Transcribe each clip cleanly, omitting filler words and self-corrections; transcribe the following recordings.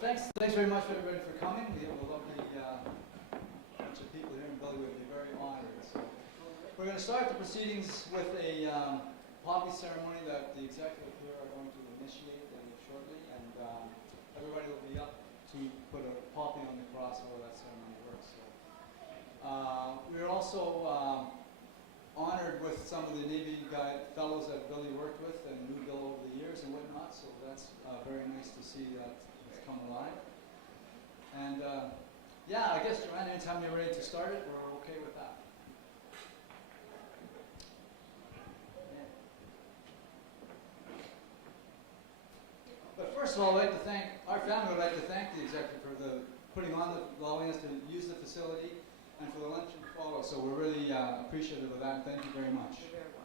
Thanks very much everybody for coming. We have a lovely bunch of people here in Billy. We'd be very honored. So we're going to start the proceedings with a poppy ceremony that the executive here are going to initiate shortly, and everybody will be up to put a poppy on the cross while that ceremony works. So, we're also honored with some of the Navy fellows that Billy worked with and knew Bill over the years and whatnot, so that's very nice to see that it's come alive. And yeah, I guess Joanne, anytime you're ready to start it, we're okay with that. Yeah. But first of all, I'd like to thank, our family would like to thank the executive for allowing us to use the facility and for the luncheon to follow. So we're really appreciative of that. Thank you very much. You're very welcome.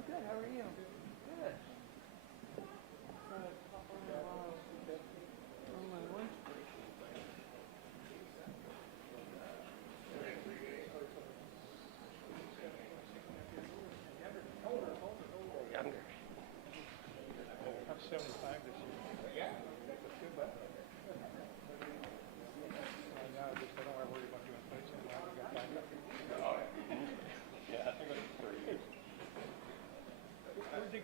I'm good. How are you? Good. On my lunch break. Younger. I'm 75 this year. Yeah. That's too bad. Now I just don't worry about doing things. And now we got back up. Yeah, I think it's 3 years. Where'd you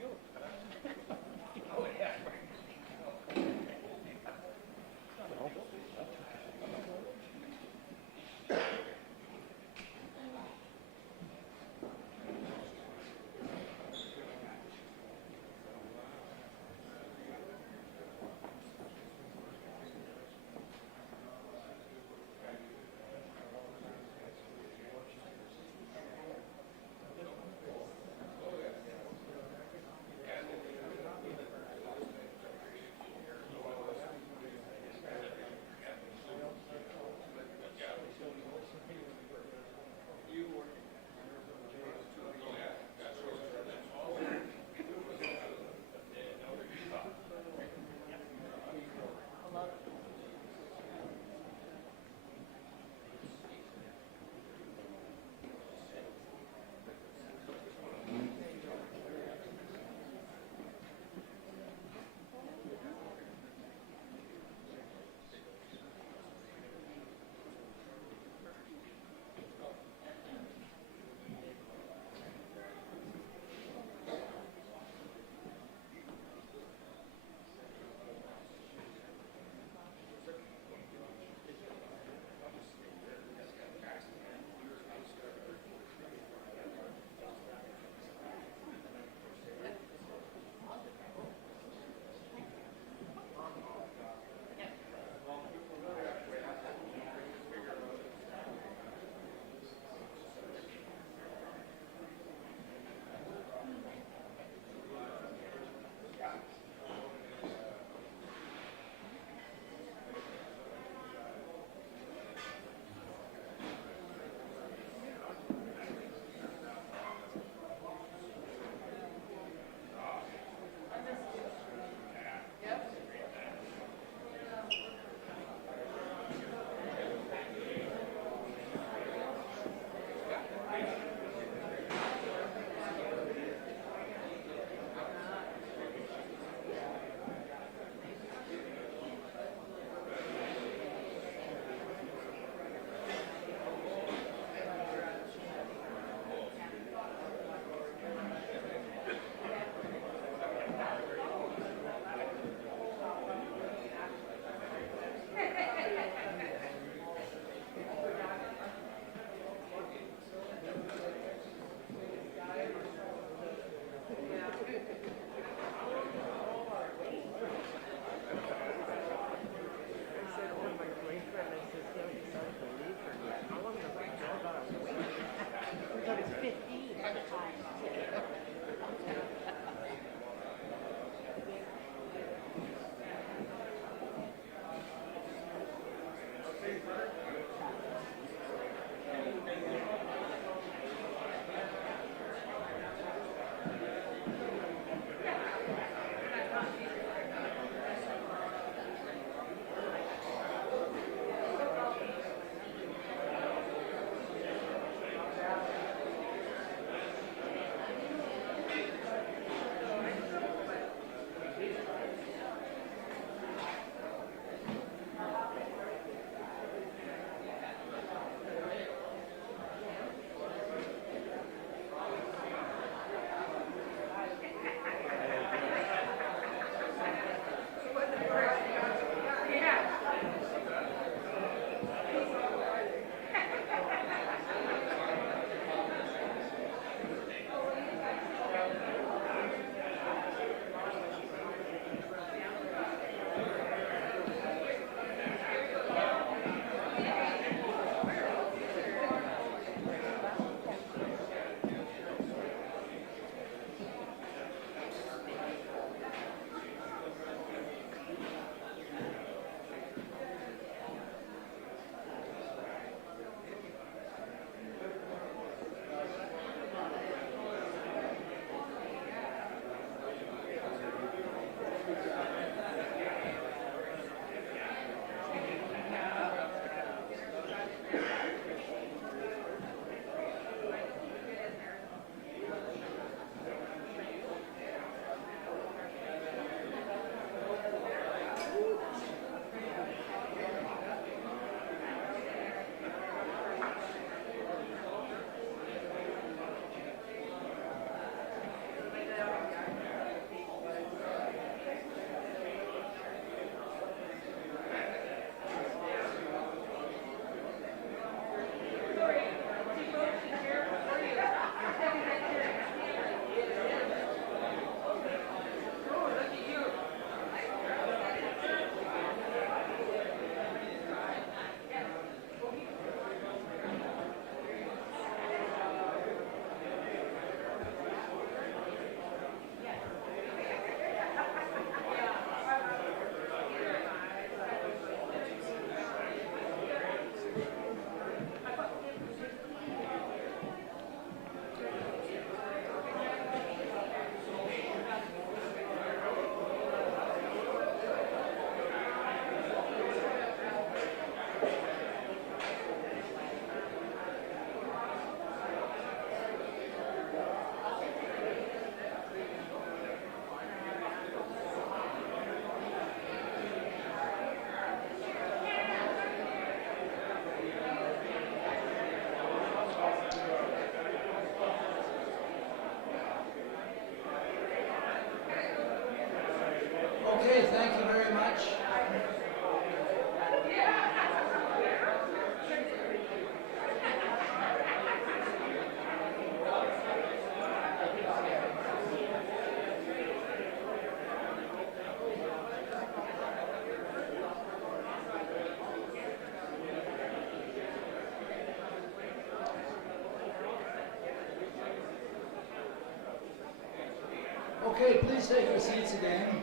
Okay, please take your seats again.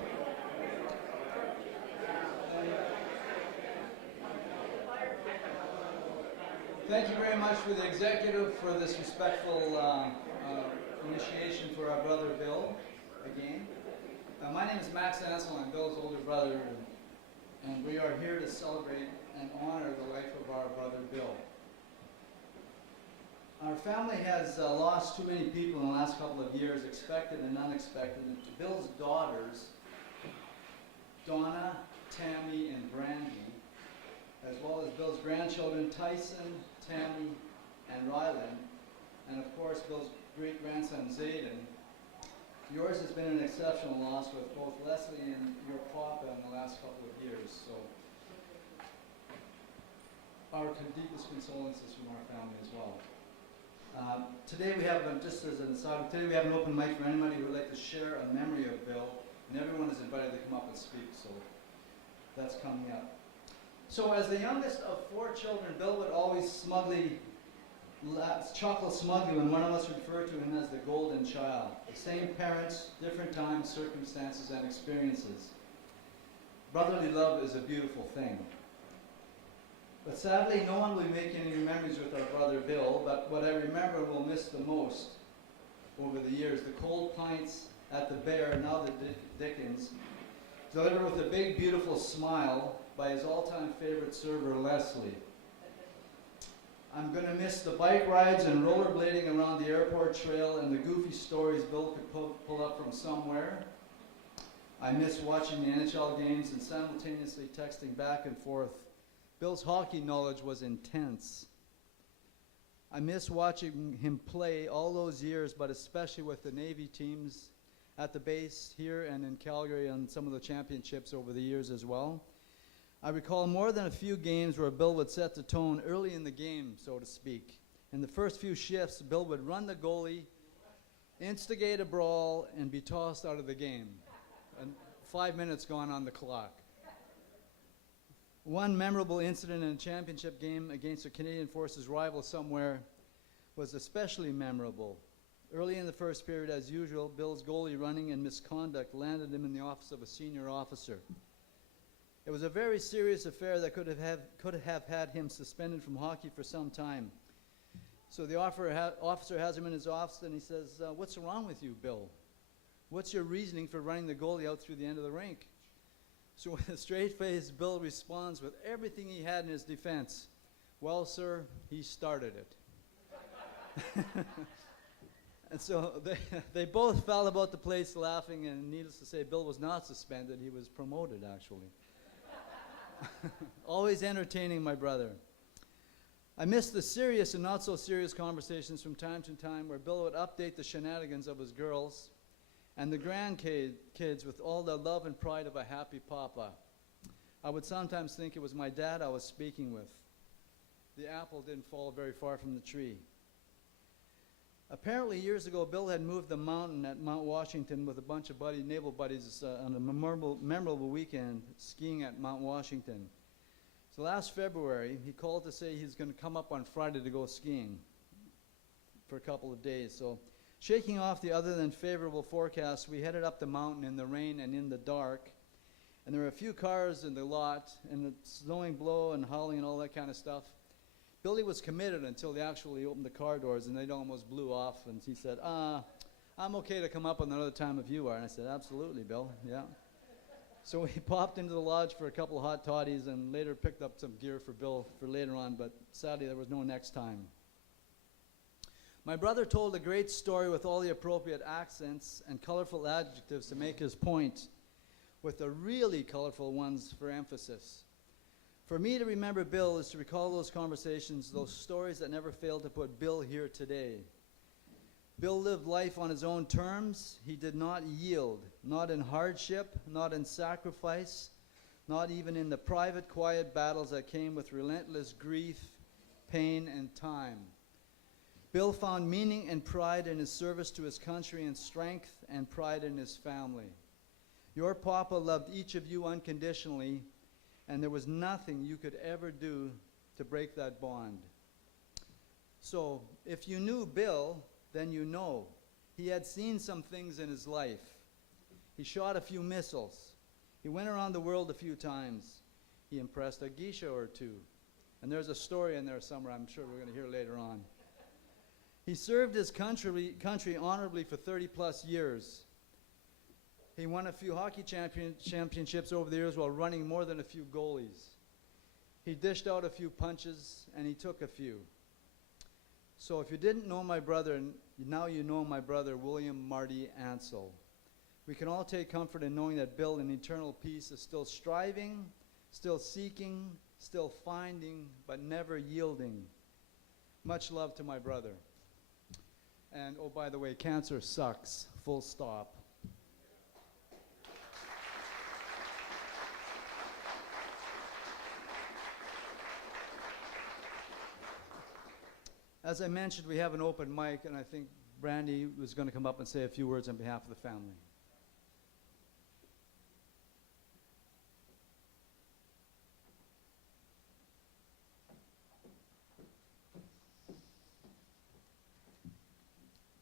Thank you very much for the executive for this respectful initiation for our brother Bill again. My name is Max Ansell. I'm Bill's older brother, and we are here to celebrate and honor the life of our brother Bill. Our family has lost too many people in the last couple of years, expected and unexpected. Bill's daughters, Donna, Tammy, and Brandy, as well as Bill's grandchildren, Tyson, Tammy, and Ryland, and of course Bill's great-grandson, Zayden. Yours has been an exceptional loss with both Leslie and your papa in the last couple of years, so our deepest condolences from our family as well. Today we have, just as an aside, today we have an open mic for anybody who would like to share a memory of Bill, and everyone is invited to come up and speak, so that's coming up. So as the youngest of 4 children, Bill would always chuckle smugly when one of us referred to him as the golden child. The same parents, different times, circumstances, and experiences. Brotherly love is a beautiful thing. But sadly, no one will be making any memories with our brother Bill, but what I remember and will miss the most over the years, the cold pints at the Bear, now the Dickens, delivered with a big, beautiful smile by his all-time favorite server, Leslie. I'm going to miss the bike rides and rollerblading around the airport trail and the goofy stories Bill could pull up from somewhere. I miss watching the NHL games and simultaneously texting back and forth. Bill's hockey knowledge was intense. I miss watching him play all those years, but especially with the Navy teams at the base here and in Calgary on some of the championships over the years as well. I recall more than a few games where Bill would set the tone early in the game, so to speak. In the first few shifts, Bill would run the goalie, instigate a brawl, and be tossed out of the game. And 5 minutes gone on the clock. One memorable incident in a championship game against a Canadian Forces rival somewhere was especially memorable. Early in the first period, as usual, Bill's goalie running and misconduct landed him in the office of a senior officer. It was a very serious affair that could have had him suspended from hockey for some time. So the officer has him in his office and he says, "What's wrong with you, Bill? What's your reasoning for running the goalie out through the end of the rink?" So with a straight face, Bill responds with everything he had in his defense. "Well, sir, he started it." And so they both fell about the place laughing, and needless to say, Bill was not suspended. He was promoted, actually. Always entertaining my brother. I miss the serious and not so serious conversations from time to time where Bill would update the shenanigans of his girls and the grandkids with all the love and pride of a happy papa. I would sometimes think it was my dad I was speaking with. The apple didn't fall very far from the tree. Apparently, years ago, Bill had moved the mountain at Mount Washington with a bunch of naval buddies on a memorable weekend skiing at Mount Washington. So last February, he called to say he's going to come up on Friday to go skiing for a couple of days. So shaking off the other than favorable forecast, we headed up the mountain in the rain and in the dark. And there were a few cars in the lot, and the snowing below and howling and all that kind of stuff. Billy was committed until they actually opened the car doors, and they almost blew off. And he said, "I'm okay to come up another time if you are." And I said, "Absolutely, Bill, yeah." So we popped into the lodge for a couple of hot toddies and later picked up some gear for Bill for later on, but sadly there was no next time. My brother told a great story with all the appropriate accents and colorful adjectives to make his point, with the really colorful ones for emphasis. For me to remember Bill is to recall those conversations, those stories that never failed to put Bill here today. Bill lived life on his own terms. He did not yield, not in hardship, not in sacrifice, not even in the private, quiet battles that came with relentless grief, pain, and time. Bill found meaning and pride in his service to his country and strength and pride in his family. Your papa loved each of you unconditionally, and there was nothing you could ever do to break that bond. So, if you knew Bill, then you know he had seen some things in his life. He shot a few missiles. He went around the world a few times. He impressed a geisha or two. And there's a story in there somewhere I'm sure we're going to hear later on. He served his country honorably for 30 plus years. He won a few hockey championships over the years while running more than a few goalies. He dished out a few punches, and he took a few. So if you didn't know my brother, now you know my brother, William Marty Ansell. We can all take comfort in knowing that Bill in eternal peace is still striving, still seeking, still finding, but never yielding. Much love to my brother. And oh, by the way, cancer sucks, full stop. As I mentioned, we have an open mic, and I think Brandy was going to come up and say a few words on behalf of the family.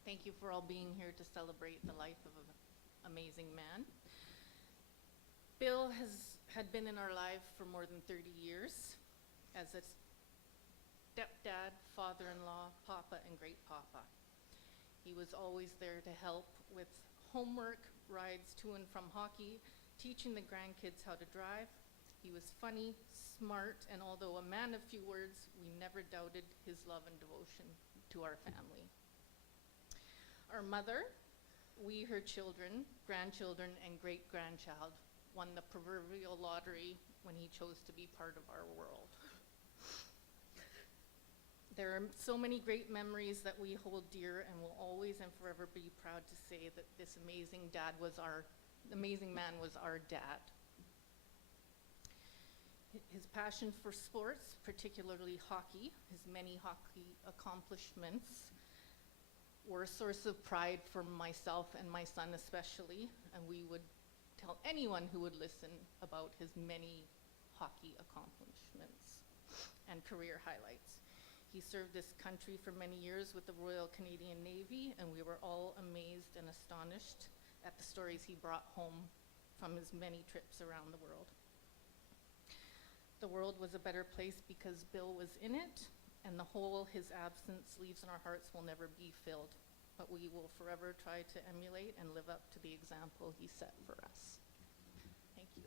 Thank you for all being here to celebrate the life of an amazing man. Bill had been in our life for more than 30 years as a stepdad, father-in-law, papa, and great papa. He was always there to help with homework, rides to and from hockey, teaching the grandkids how to drive. He was funny, smart, and although a man of few words, we never doubted his love and devotion to our family. Our mother, we, her children, grandchildren, and great-grandchild, won the proverbial lottery when he chose to be part of our world. There are so many great memories that we hold dear and will always and forever be proud to say that this amazing man was our dad. His passion for sports, particularly hockey, his many hockey accomplishments, were a source of pride for myself and my son especially, and we would tell anyone who would listen about his many hockey accomplishments and career highlights. He served this country for many years with the Royal Canadian Navy, and we were all amazed and astonished at the stories he brought home from his many trips around the world. The world was a better place because Bill was in it, and the hole his absence leaves in our hearts will never be filled, but we will forever try to emulate and live up to the example he set for us. Thank you.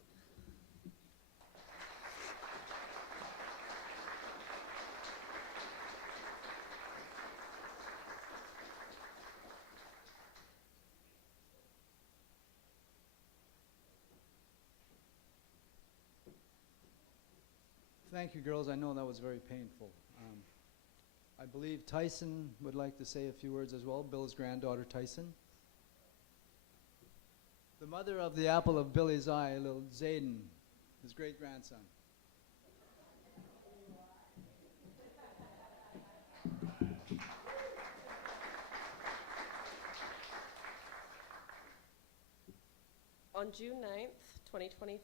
Thank you, girls. I know that was very painful. I believe Tyson would like to say a few words as well, Bill's granddaughter, Tyson. The mother of the apple of Billy's eye, little Zayden, his great-grandson. On June 9th, 2025,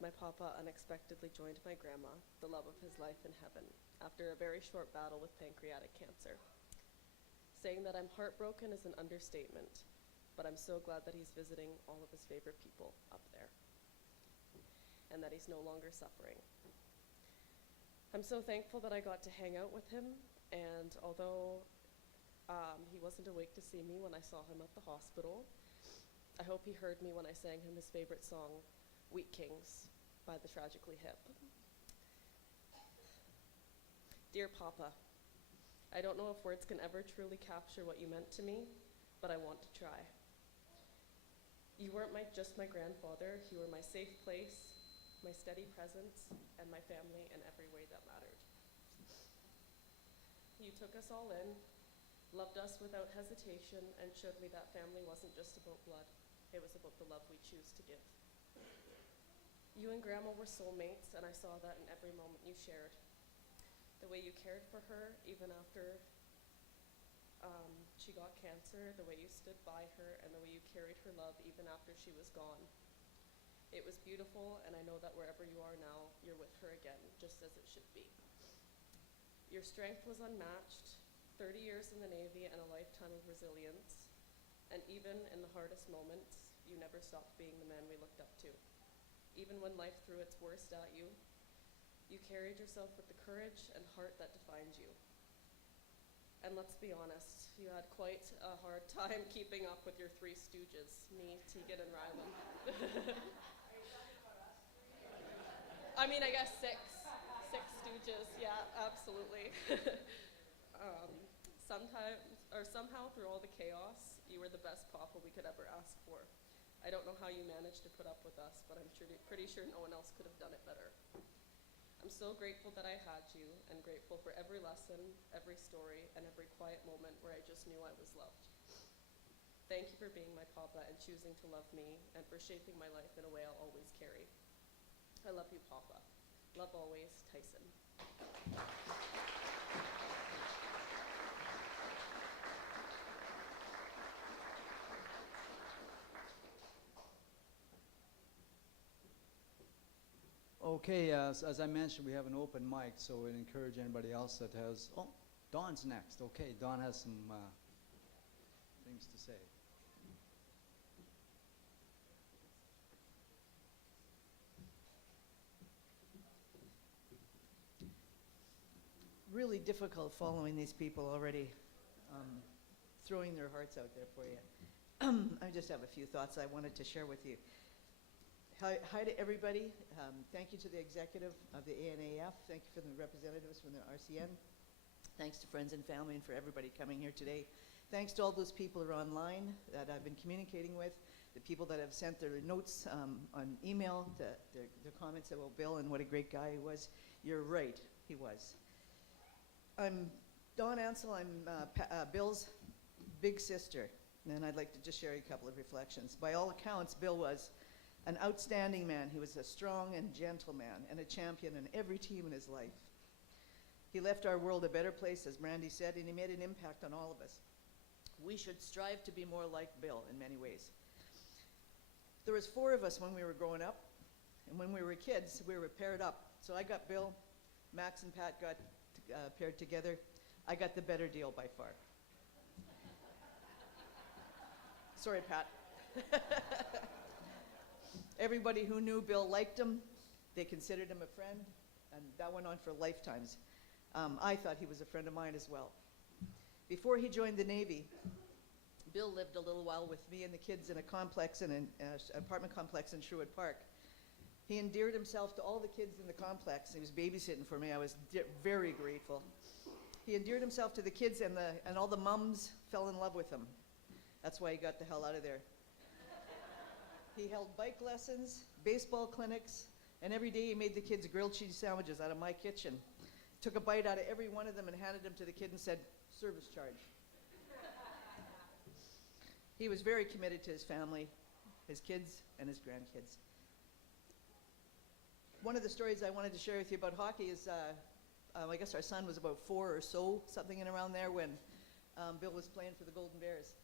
my papa unexpectedly joined my grandma, the love of his life in heaven, after a very short battle with pancreatic cancer. Saying that I'm heartbroken is an understatement, but I'm so glad that he's visiting all of his favorite people up there, and that he's no longer suffering. I'm so thankful that I got to hang out with him, and although he wasn't awake to see me when I saw him at the hospital, I hope he heard me when I sang him his favorite song, Wheat Kings by the Tragically Hip. Dear Papa, I don't know if words can ever truly capture what you meant to me, but I want to try. You weren't just my grandfather, you were my safe place, my steady presence, and my family in every way that mattered. You took us all in, loved us without hesitation, and showed me that family wasn't just about blood. It was about the love we choose to give. You and Grandma were soulmates, and I saw that in every moment you shared. The way you cared for her, even after she got cancer, the way you stood by her, and the way you carried her love even after she was gone. It was beautiful, and I know that wherever you are now, you're with her again, just as it should be. Your strength was unmatched, 30 years in the Navy and a lifetime of resilience. And even in the hardest moments, you never stopped being the man we looked up to. Even when life threw its worst at you, you carried yourself with the courage and heart that defined you. And let's be honest, you had quite a hard time keeping up with your three stooges, me, Tegan, and Rylan. I mean, I guess six stooges, yeah, absolutely. Somehow through all the chaos, you were the best papa we could ever ask for. I don't know how you managed to put up with us, but I'm pretty sure no one else could have done it better. I'm so grateful that I had you, and grateful for every lesson, every story, and every quiet moment where I just knew I was loved. Thank you for being my papa and choosing to love me, and for shaping my life in a way I'll always carry. I love you, Papa. Love always, Tyson. Okay, as I mentioned, we have an open mic, so we'd encourage anybody else that has, oh, Dawn's next. Okay, Dawn has some things to say. Really difficult following these people already, throwing their hearts out there for you. I just have a few thoughts I wanted to share with you. Hi to everybody. Thank you to the executive of the ANAF. Thank you for the representatives from the RCN. Thanks to friends and family and for everybody coming here today. Thanks to all those people who are online that I've been communicating with, the people that have sent their notes on email, their comments about Bill and what a great guy he was. You're right, he was. I'm Dawn Ansell. I'm Bill's big sister, and I'd like to just share a couple of reflections. By all accounts, Bill was an outstanding man. He was a strong and gentle man and a champion in every team in his life. He left our world a better place, as Brandy said, and he made an impact on all of us. We should strive to be more like Bill in many ways. There was 4 of us when we were growing up, and when we were kids, we were paired up. So I got Bill, Max and Pat got paired together. I got the better deal by far. Sorry, Pat. Everybody who knew Bill liked him. They considered him a friend, and that went on for lifetimes. I thought he was a friend of mine as well. Before he joined the Navy, Bill lived a little while with me and the kids in a complex, in an apartment complex in Sherwood Park. He endeared himself to all the kids in the complex. He was babysitting for me. I was very grateful. He endeared himself to the kids, and all the mums fell in love with him. That's why he got the hell out of there. He held bike lessons, baseball clinics, and every day he made the kids grilled cheese sandwiches out of my kitchen. Took a bite out of every one of them and handed them to the kid and said, "Service charge." He was very committed to his family, his kids, and his grandkids. One of the stories I wanted to share with you about hockey is, I guess our son was about 4 or so, something in around there, when Bill was playing for the Golden Bears.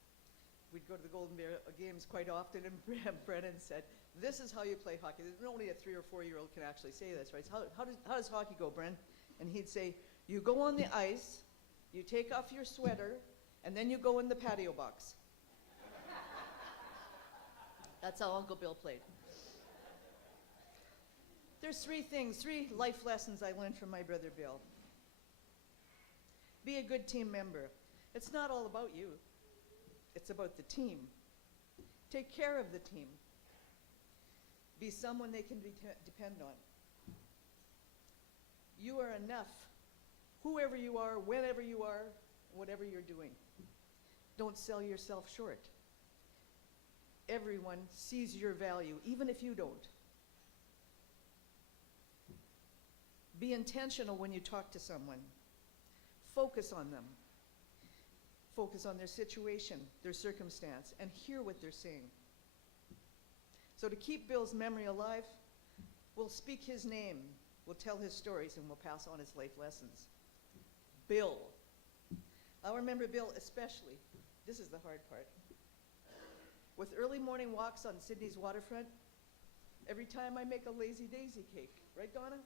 We'd go to the Golden Bear games quite often, and Brennan said, "This is how you play hockey." There's only a 3 or 4-year-old can actually say this, right? So how does hockey go, Bren? And he'd say, "You go on the ice, you take off your sweater, and then you go in the patio box." That's how Uncle Bill played. There's 3 life lessons I learned from my brother Bill. Be a good team member. It's not all about you. It's about the team. Take care of the team. Be someone they can depend on. You are enough, whoever you are, whenever you are, whatever you're doing. Don't sell yourself short. Everyone sees your value, even if you don't. Be intentional when you talk to someone. Focus on them. Focus on their situation, their circumstance, and hear what they're saying. So to keep Bill's memory alive, we'll speak his name, we'll tell his stories, and we'll pass on his life lessons. Bill. I'll remember Bill especially. This is the hard part. With early morning walks on Sydney's waterfront, every time I make a lazy daisy cake. Right, Donna?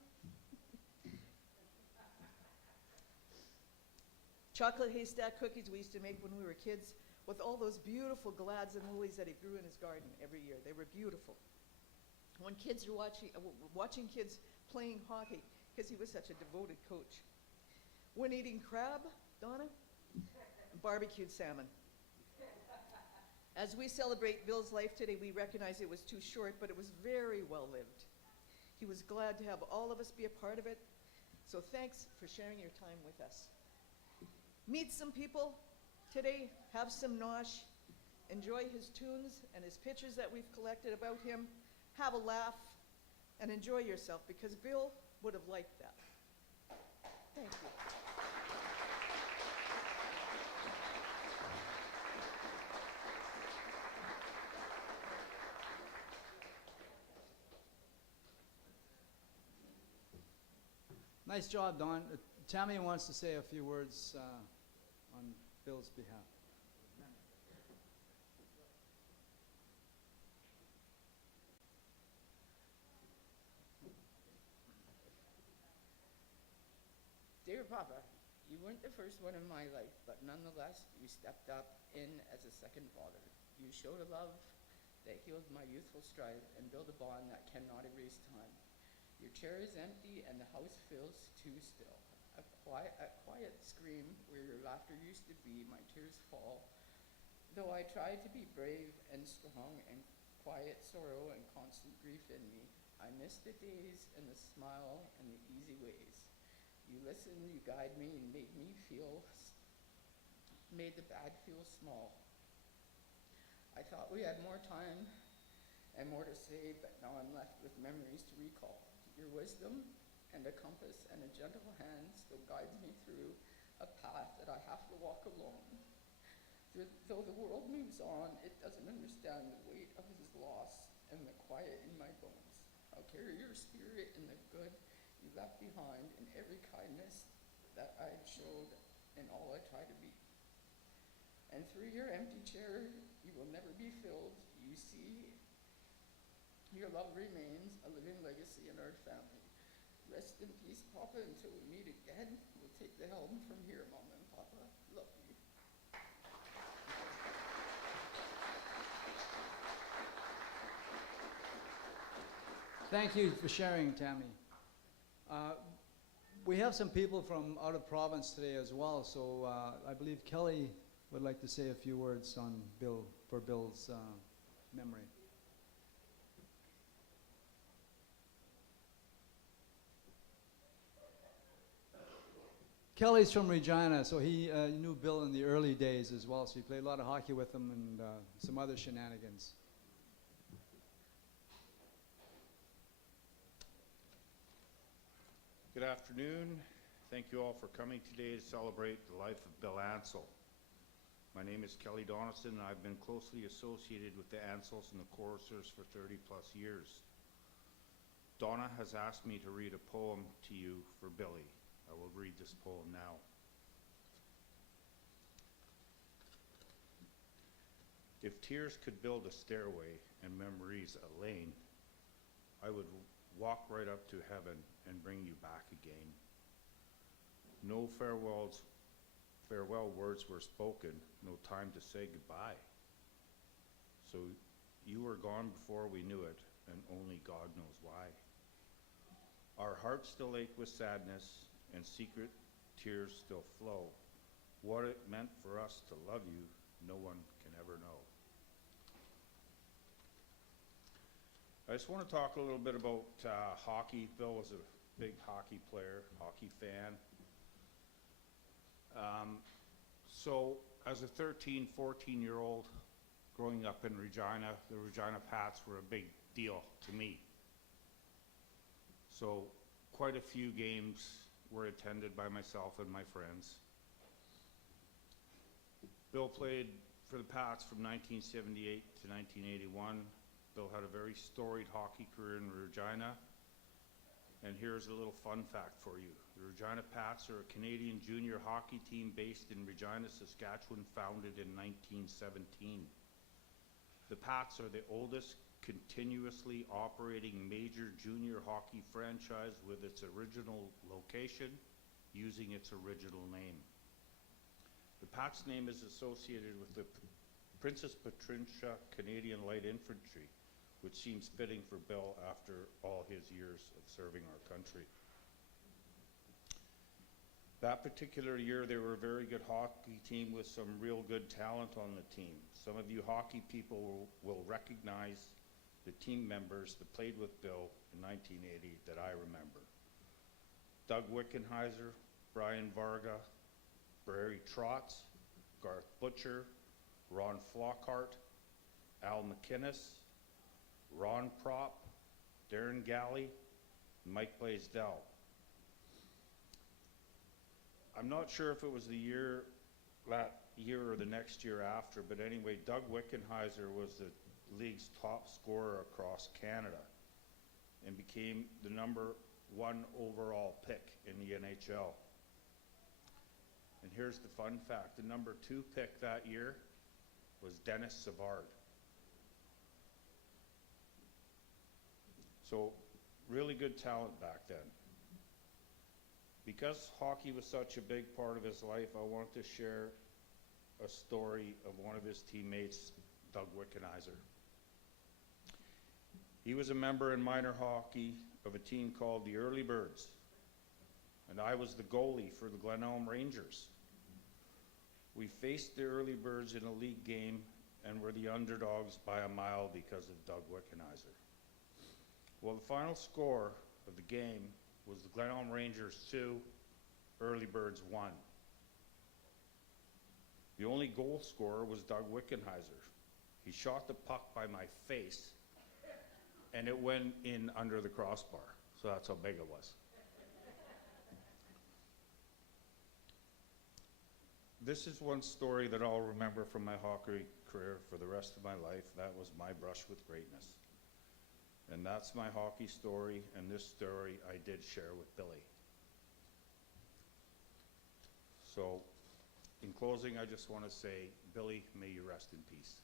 Chocolate haystack cookies we used to make when we were kids, with all those beautiful glads and lilies that he grew in his garden every year. They were beautiful. When kids were watching kids playing hockey, because he was such a devoted coach. When eating crab, Donna, barbecued salmon. As we celebrate Bill's life today, we recognize it was too short, but it was very well lived. He was glad to have all of us be a part of it, so thanks for sharing your time with us. Meet some people today, have some nosh, enjoy his tunes and his pictures that we've collected about him, have a laugh, and enjoy yourself, because Bill would have liked that. Thank you. Nice job, Don. Tammy wants to say a few words on Bill's behalf. Dear Papa, you weren't the first one in my life, but nonetheless, you stepped up in as a second father. You showed a love that healed my youthful strife and built a bond that cannot erase time. Your chair is empty and the house feels too still. A quiet scream where your laughter used to be, my tears fall. Though I tried to be brave and strong and quiet sorrow and constant grief in me, I miss the days and the smile and the easy ways. You listened, you guide me, and made the bad feel small. I thought we had more time and more to say, but now I'm left with memories to recall. Your wisdom and a compass and a gentle hand still guides me through a path that I have to walk alone. Though the world moves on, it doesn't understand the weight of his loss and the quiet in my bones. I'll carry your spirit in the good you left behind in every kindness that I showed in all I try to be. And through your empty chair, you will never be filled. You see, your love remains a living legacy in our family. Rest in peace, Papa, until we meet again. We'll take the helm from here, Mama and Papa. Love you. Thank you for sharing, Tammy. We have some people from out of province today as well, so I believe Kelly would like to say a few words on Bill's memory. Kelly's from Regina, so he knew Bill in the early days as well, so he played a lot of hockey with him and some other shenanigans. Good afternoon. Thank you all for coming today to celebrate the life of Bill Ansell. My name is Kelly Donaldson, and I've been closely associated with the Ansells and the Chorusers for 30 plus years. Donna has asked me to read a poem to you for Billy. I will read this poem now. If tears could build a stairway and memories a lane, I would walk right up to heaven and bring you back again. No farewell words were spoken, no time to say goodbye. So you were gone before we knew it, and only God knows why. Our hearts still ache with sadness, and secret tears still flow. What it meant for us to love you, no one can ever know. I just want to talk a little bit about hockey. Bill was a big hockey player, hockey fan. So as a 13, 14-year-old growing up in Regina, the Regina Pats were a big deal to me. So quite a few games were attended by myself and my friends. Bill played for the Pats from 1978 to 1981. Bill had a very storied hockey career in Regina. And here's a little fun fact for you. The Regina Pats are a Canadian junior hockey team based in Regina, Saskatchewan, founded in 1917. The Pats are the oldest continuously operating major junior hockey franchise with its original location using its original name. The Pats name is associated with the Princess Patricia Canadian Light Infantry, which seems fitting for Bill after all his years of serving our country. That particular year, they were a very good hockey team with some real good talent on the team. Some of you hockey people will recognize the team members that played with Bill in 1980 that I remember. Doug Wickenheiser, Brian Varga, Barry Trotz, Garth Butcher, Ron Flockhart, Al McInnes, Ron Propp, Darren Galley, and Mike Blaisdell. I'm not sure if it was that year or the next year after, but anyway, Doug Wickenheiser was the league's top scorer across Canada and became the #1 overall pick in the NHL. And here's the fun fact, the #2 pick that year was Dennis Savard. So, really good talent back then. Because hockey was such a big part of his life, I want to share a story of one of his teammates, Doug Wickenheiser. He was a member in minor hockey of a team called the Early Birds, and I was the goalie for the Glen Elm Rangers. We faced the Early Birds in a league game and were the underdogs by a mile because of Doug Wickenheiser. Well, the final score of the game was the Glen Elm Rangers 2, Early Birds 1. The only goal scorer was Doug Wickenheiser. He shot the puck by my face, and it went in under the crossbar. So that's how big it was. This is one story that I'll remember from my hockey career for the rest of my life. That was my brush with greatness. And that's my hockey story, and this story I did share with Billy. So, in closing, I just want to say, Billy, may you rest in peace.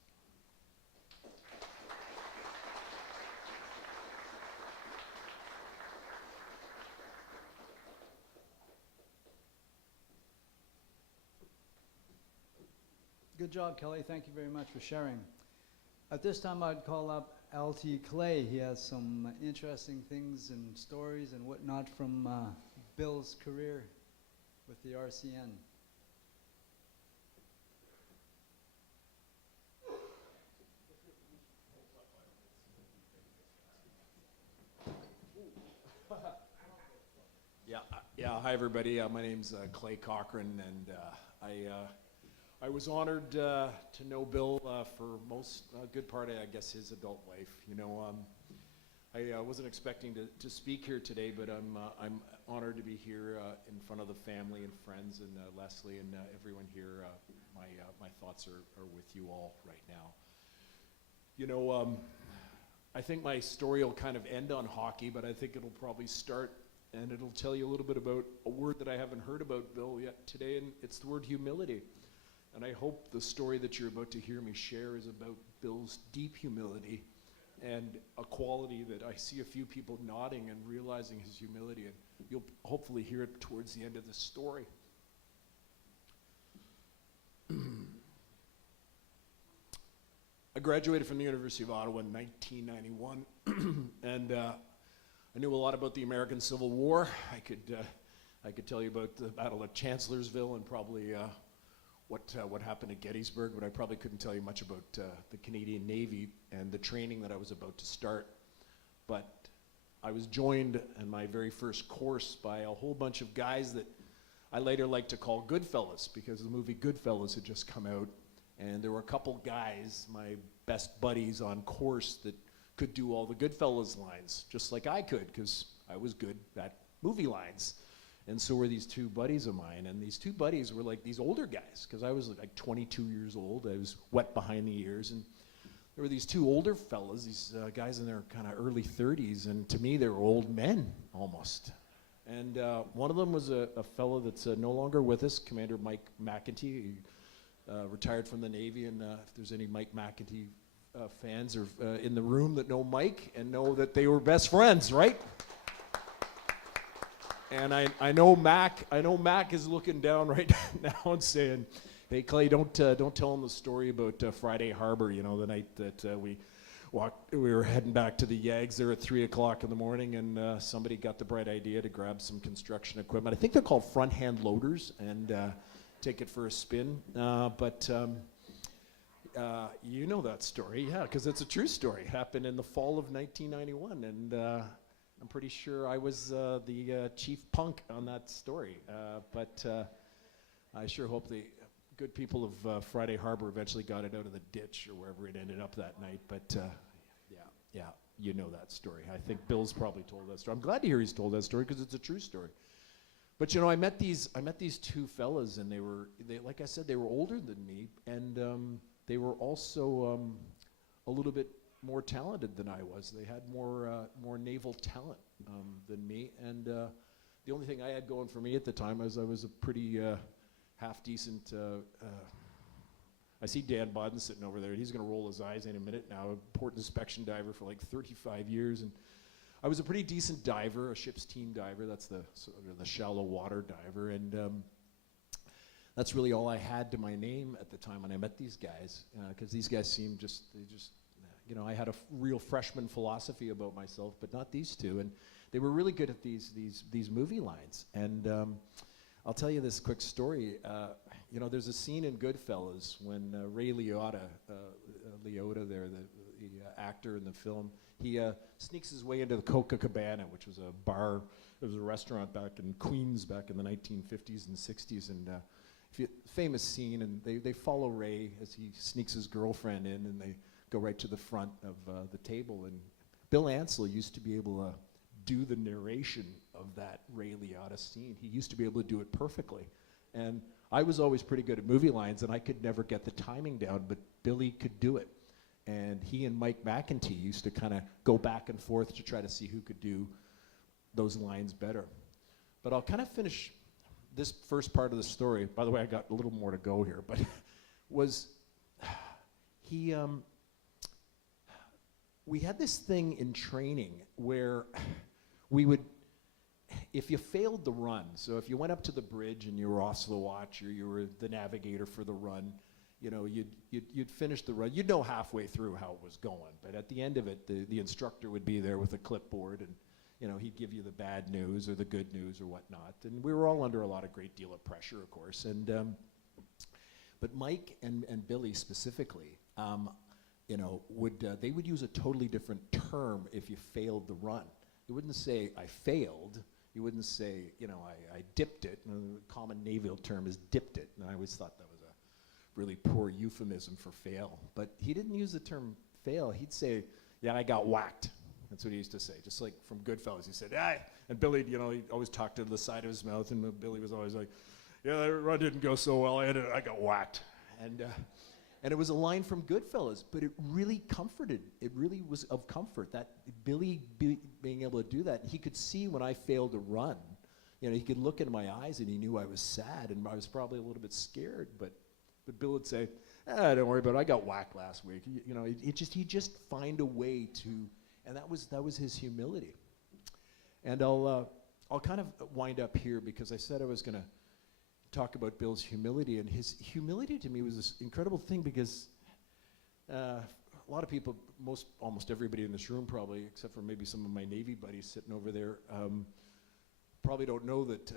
Good job, Kelly. Thank you very much for sharing. At this time, I'd call up L.T. Clay. He has some interesting things and stories and whatnot from Bill's career with the RCN. Hi everybody. My name's Clay Cochran, and I was honored to know Bill for most good part of, I guess, his adult life. You know, I wasn't expecting to speak here today, but I'm honored to be here in front of the family and friends and Leslie and everyone here. My thoughts are with you all right now. You know, I think my story will kind of end on hockey, but I think it'll probably start, and it'll tell you a little bit about a word that I haven't heard about Bill yet today, and it's the word humility. And I hope the story that you're about to hear me share is about Bill's deep humility and a quality that I see a few people nodding and realizing his humility, and you'll hopefully hear it towards the end of the story. I graduated from the University of Ottawa in 1991, and I knew a lot about the American Civil War. I could tell you about the Battle of Chancellorsville and probably what happened at Gettysburg, but I probably couldn't tell you much about the Canadian Navy and the training that I was about to start. But I was joined in my very first course by a whole bunch of guys that I later like to call Goodfellas, because the movie Goodfellas had just come out, and there were a couple guys, my best buddies on course, that could do all the Goodfellas lines, just like I could, because I was good at movie lines. And so were these two buddies of mine, and these two buddies were like these older guys, because I was like 22 years old. I was wet behind the ears, and there were these two older fellas, these guys in their kind of early 30s, and to me they were old men almost. And one of them was a fellow that's no longer with us, Commander Mike McEntee. He retired from the Navy, and if there's any Mike McEntee fans or in the room that know Mike and know that they were best friends, right? And I know Mac is looking down right now and saying, Hey, Clay, don't tell them the story about Friday Harbor, you know, the night that we were heading back to the Yags there at 3 o'clock in the morning, and somebody got the bright idea to grab some construction equipment. I think they're called front-hand loaders, and take it for a spin. You know that story, yeah, because it's a true story. It happened in the fall of 1991, and I'm pretty sure I was the chief punk on that story. I sure hope the good people of Friday Harbor eventually got it out of the ditch or wherever it ended up that night. But yeah, you know that story. I think Bill's probably told that story. I'm glad to hear he's told that story because it's a true story. But you know, I met these two fellas, and they like I said, they were older than me, and they were also a little bit more talented than I was. They had more naval talent than me, and the only thing I had going for me at the time was I was a pretty half-decent, I see Dan Bodden sitting over there, and he's going to roll his eyes in a minute now, a port inspection diver for like 35 years, and I was a pretty decent diver, a ship's team diver. That's the sort of the shallow water diver, and that's really all I had to my name at the time when I met these guys, because these guys seemed you know, I had a real freshman philosophy about myself, but not these two, and they were really good at these movie lines. And I'll tell you this quick story. You know, there's a scene in Goodfellas when Ray Liotta there, the actor in the film, he sneaks his way into the Coca Cabana, which was a bar, it was a restaurant back in Queens back in the 1950s and 60s, and famous scene, and they follow Ray as he sneaks his girlfriend in, and they go right to the front of the table, and Bill Ansell used to be able to do the narration of that Ray Liotta scene. He used to be able to do it perfectly, and I was always pretty good at movie lines, and I could never get the timing down, but Billy could do it, and he and Mike McEntee used to kind of go back and forth to try to see who could do those lines better. But I'll kind of finish this first part of the story. By the way, I got a little more to go here, but we had this thing in training where we would, if you failed the run, so if you went up to the bridge and you were off the watch or you were the navigator for the run, you know, you'd finish the run. You'd know halfway through how it was going, but at the end of it, the instructor would be there with a clipboard, and you know, he'd give you the bad news or the good news or whatnot. And we were all under a great deal of pressure, of course. And but Mike and Billy specifically, you know, they would use a totally different term if you failed the run. You wouldn't say I failed. You wouldn't say, you know, I dipped it. And the common naval term is dipped it, and I always thought that was a really poor euphemism for fail. But he didn't use the term fail. He'd say, yeah, I got whacked. That's what he used to say, just like from Goodfellas. He said, ah, and Billy, you know, he always talked to the side of his mouth, and Billy was always like, yeah, that run didn't go so well. I got whacked. And it was a line from Goodfellas, but it really comforted. It really was of comfort that Billy being able to do that. He could see when I failed to run. You know, he could look in my eyes, and he knew I was sad, and I was probably a little bit scared. But Bill would say, don't worry about it. I got whacked last week. You know, he'd just find a way to. And that was his humility. And I'll kind of wind up here because I said I was going to talk about Bill's humility, and his humility to me was this incredible thing because a lot of people, almost everybody in this room probably, except for maybe some of my Navy buddies sitting over there, probably don't know that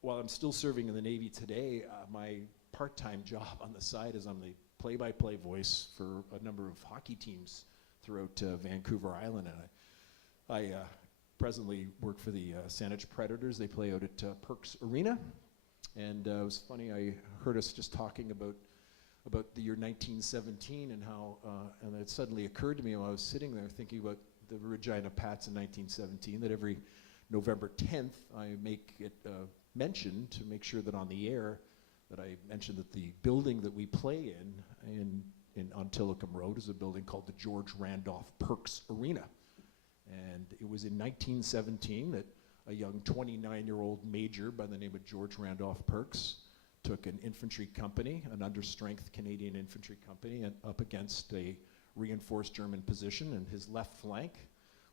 while I'm still serving in the Navy today, my part-time job on the side is I'm the play-by-play voice for a number of hockey teams throughout Vancouver Island, and I presently work for the Saanich Predators. They play out at Perks Arena, and it was funny. I heard us just talking about the year 1917 and how, and it suddenly occurred to me while I was sitting there thinking about the Regina Pats in 1917 that every November 10th I make it mention to make sure that on the air that I mentioned that the building that we play in on Tillicum Road is a building called the George Randolph Perks Arena. And it was in 1917 that a young 29-year-old major by the name of George Randolph Perks took an infantry company, an understrength Canadian infantry company, and up against a reinforced German position, and his left flank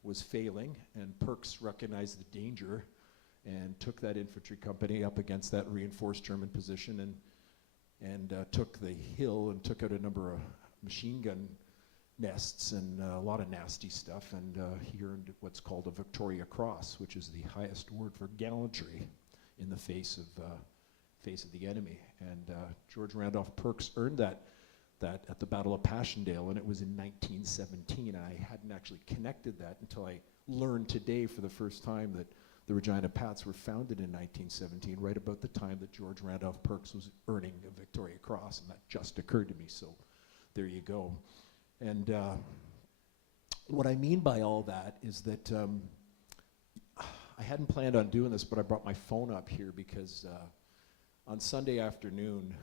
was failing, and Perks recognized the danger and took that infantry company up against that reinforced German position and and took the hill and took out a number of machine gun nests and a lot of nasty stuff, and he earned what's called a Victoria Cross, which is the highest award for gallantry in the face of the enemy. And George Randolph Perks earned that at the Battle of Passchendaele, and it was in 1917. I hadn't actually connected that until I learned today for the first time that the Regina Pats were founded in 1917, right about the time that George Randolph Perks was earning a Victoria Cross, and that just occurred to me, so there you go. And what I mean by all that is that I hadn't planned on doing this, but I brought my phone up here because on Sunday afternoon,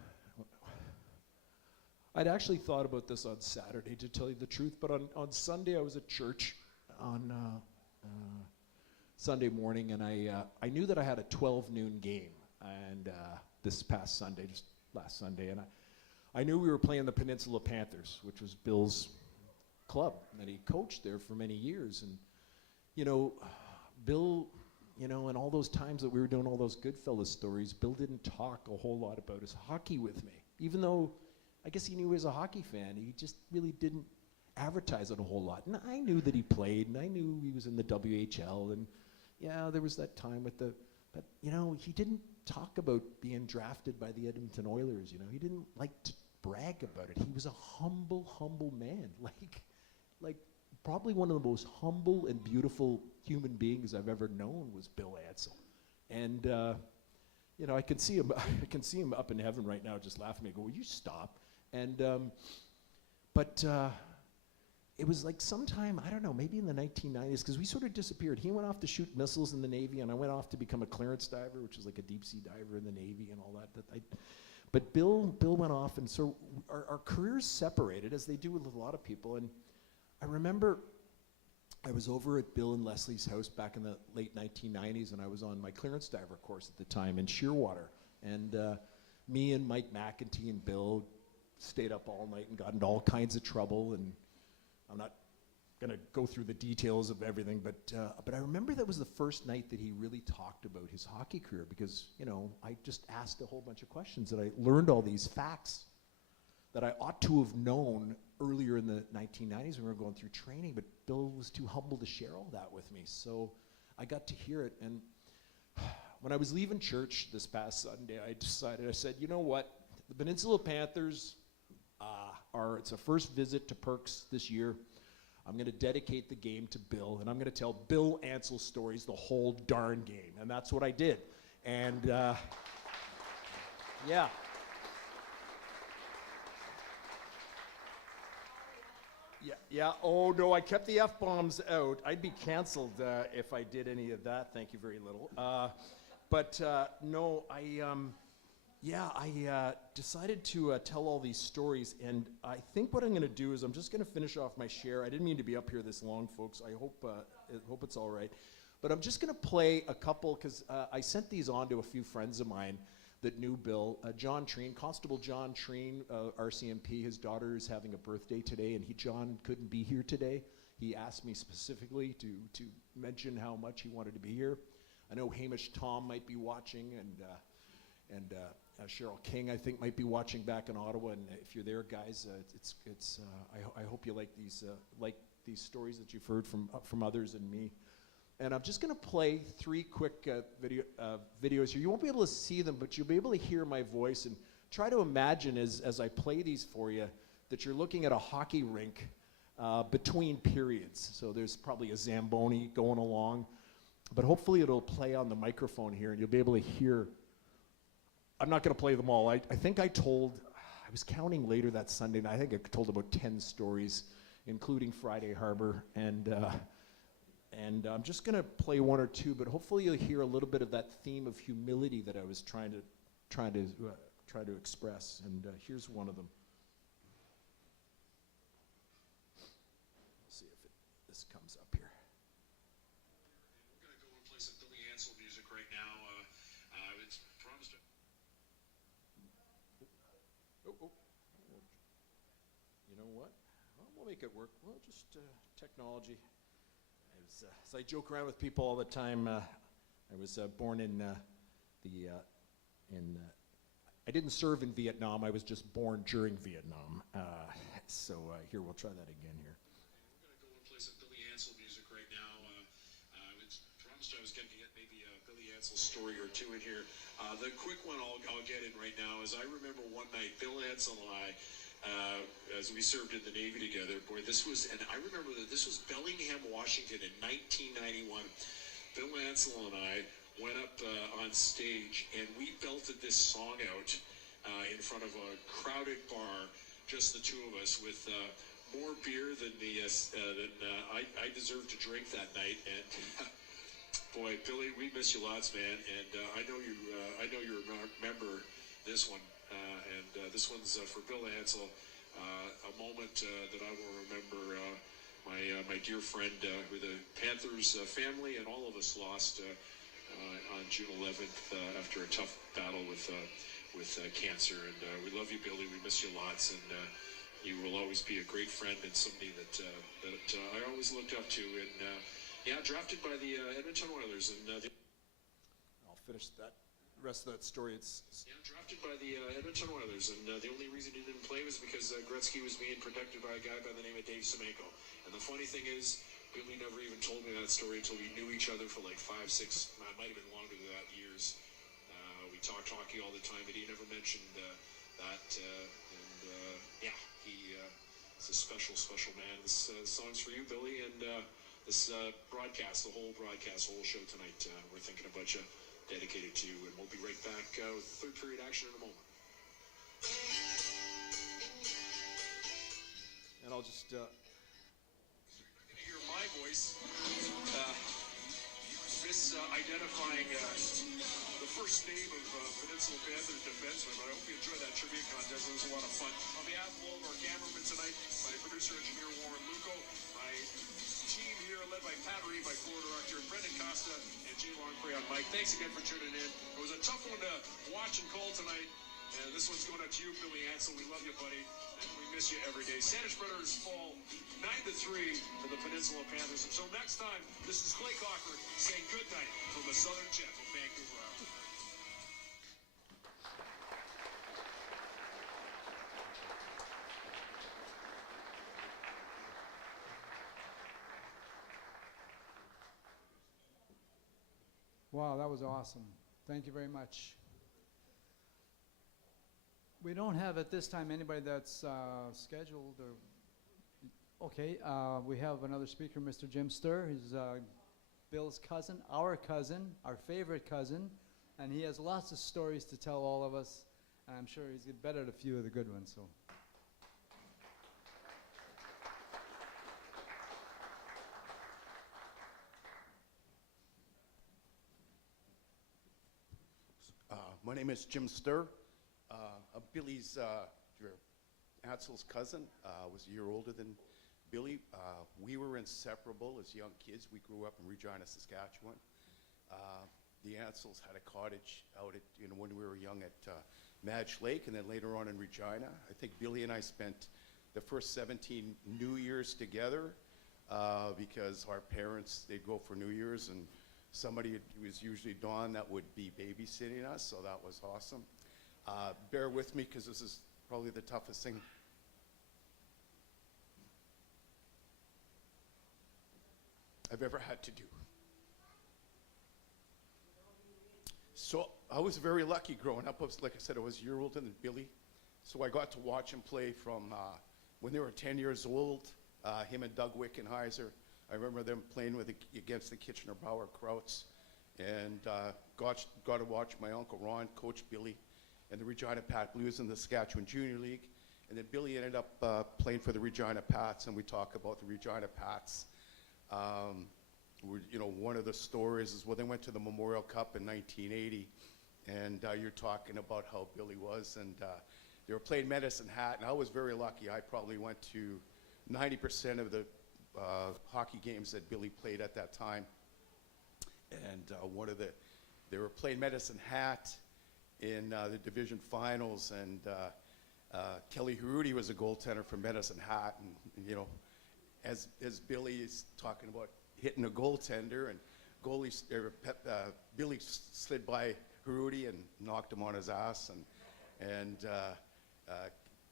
I'd actually thought about this on Saturday, to tell you the truth, but on Sunday I was at church on Sunday morning, and I knew that I had a 12 noon game, and this past Sunday, just last Sunday, and I knew we were playing the Peninsula Panthers, which was Bill's club, that he coached there for many years. And, you know, Bill, you know, and all those times that we were doing all those Goodfellas stories, Bill didn't talk a whole lot about his hockey with me, even though I guess he knew he was a hockey fan. He just really didn't advertise it a whole lot. And I knew that he played, and I knew he was in the WHL, and yeah, there was that time with but you know, he didn't talk about being drafted by the Edmonton Oilers, you know. He didn't like to brag about it. He was a humble man, like probably one of the most humble and beautiful human beings I've ever known was Bill Ansell. And you know, I can see him up in heaven right now just laughing at me, go, will you stop? And but it was like sometime, I don't know, maybe in the 1990s, because we sort of disappeared. He went off to shoot missiles in the Navy, and I went off to become a clearance diver, which is like a deep sea diver in the Navy and all that. But Bill went off, and so our careers separated, as they do with a lot of people. And I remember I was over at Bill and Leslie's house back in the late 1990s, and I was on my clearance diver course at the time in Shearwater. And me and Mike McEntee and Bill stayed up all night and got into all kinds of trouble. And I'm not going to go through the details of everything, but I remember that was the first night that he really talked about his hockey career, because, you know, I just asked a whole bunch of questions, and I learned all these facts that I ought to have known earlier in the 1990s when we were going through training, but Bill was too humble to share all that with me, so I got to hear it. And when I was leaving church this past Sunday, I said, you know what, the Peninsula Panthers it's a first visit to Perks this year. I'm going to dedicate the game to Bill, and I'm going to tell Bill Ansell stories the whole darn game. And that's what I did. And yeah. Yeah. Oh, no, I kept the F-bombs out. I'd be canceled if I did any of that. Thank you very little. No, I decided to tell all these stories, and I think what I'm going to do is I'm just going to finish off my share. I didn't mean to be up here this long, folks. I hope it's all right. But I'm just going to play a couple, because I sent these on to a few friends of mine that knew Bill. John Treen, Constable John Treen, RCMP, his daughter is having a birthday today, and John couldn't be here today. He asked me specifically to mention how much he wanted to be here. I know Hamish Tom might be watching, and Cheryl King, I think, might be watching back in Ottawa. And if you're there, guys, I hope you like these stories that you've heard from others and me. And I'm just going to play three quick videos here. You won't be able to see them, but you'll be able to hear my voice. And try to imagine as I play these for you that you're looking at a hockey rink between periods. So there's probably a Zamboni going along. But hopefully it'll play on the microphone here, and you'll be able to hear. I'm not going to play them all. I think I was counting later that Sunday, and I think I told about 10 stories, including Friday Harbor. And I'm just going to play one or two, but hopefully you'll hear a little bit of that theme of humility that I was trying to express. And here's one of them. Let's see if this comes up here. We're going to go and play some Billy Ansell music right now. It's promised to. Oh. You know what? Well, we'll make it work. Well, just technology. So I joke around with people all the time. I was born in I didn't serve in Vietnam. I was just born during Vietnam. Here, we'll try that again here. We're going to go and play some Billy Ansell music right now. It's promised I was going to get maybe a Billy Ansell story or two in here. The quick one I'll get in right now is I remember one night Bill Ansell and I, as we served in the Navy together, boy, and I remember that this was Bellingham, Washington in 1991. Bill Ansell and I went up on stage and we belted this song out in front of a crowded bar, just the two of us, with more beer than I deserved to drink that night. And boy, Billy, we miss you lots, man. And I know you remember this one. This one's for Bill Ansell, a moment that I will remember. My dear friend, who the Panthers family and all of us lost on June 11th after a tough battle with cancer. And we love you, Billy. We miss you lots, and you will always be a great friend and somebody that I always looked up to. And drafted by the Edmonton Oilers, and I'll finish that rest of that story. Drafted by the Edmonton Oilers, and the only reason he didn't play was because Gretzky was being protected by a guy by the name of Dave Semenko. And the funny thing is, Billy never even told me that story until we knew each other for like 5, 6, might have been longer than that, years. We talked hockey all the time, but he never mentioned that. He's a special, special man. This song's for you, Billy, and this broadcast, the whole show tonight, we're thinking about you, dedicated to you, and we'll be right back with third period action in a moment. And I'll just... So you're not going to hear my voice misidentifying the first name of Peninsula Panthers defenseman, but I hope you enjoyed that trivia contest. It was a lot of fun. On behalf of all of our cameramen tonight, my producer-engineer Warren Luco, my team here led by Pat Reed, my floor director, Brendan Costa, and Jay Longprey on Mike. Thanks again for tuning in. It was a tough one to watch and call tonight. And this one's going out to you, Billy Ansell. We love you, buddy, and we miss you every day. Sandwich Brothers fall 9-3 to the Peninsula Panthers. Until next time, this is Clay Cochran saying good night from the Southern Jet of Vancouver Island. Wow, that was awesome. Thank you very much. We don't have at this time anybody that's scheduled or, okay, we have another speaker, Mr. Jim Sturr. He's Bill's cousin, our favorite cousin, and he has lots of stories to tell all of us, and I'm sure he's better at a few of the good ones, so. My name is Jim Sturr. I'm Billy's, Ansell's cousin. Was a year older than Billy. We were inseparable as young kids. We grew up in Regina, Saskatchewan. The Ansells had a cottage out at, when we were young at Madge Lake, and then later on in Regina. I think Billy and I spent the first 17 New Years together because our parents, they'd go for New Year's, and somebody, it was usually Dawn, that would be babysitting us, so that was awesome. Bear with me, because this is probably the toughest thing. I've ever had to do. So I was very lucky growing up. Like I said, I was a year older than Billy. So I got to watch him play from when they were 10 years old, him and Doug Wickenheiser. I remember them playing against the Kitchener-Bauer Krauts, and got to watch my Uncle Ron coach Billy and the Regina Pat Blues in the Saskatchewan Junior League. And then Billy ended up playing for the Regina Pats, and we talk about the Regina Pats. One of the stories is when they went to the Memorial Cup in 1980, and you're talking about how Billy was, and they were playing Medicine Hat, and I was very lucky. I probably went to 90% of the hockey games that Billy played at that time. And they were playing Medicine Hat in the division finals, and Kelly Harudi was a goaltender for Medicine Hat, and as Billy is talking about hitting a goaltender, and Billy slid by Harudi and knocked him on his ass, and And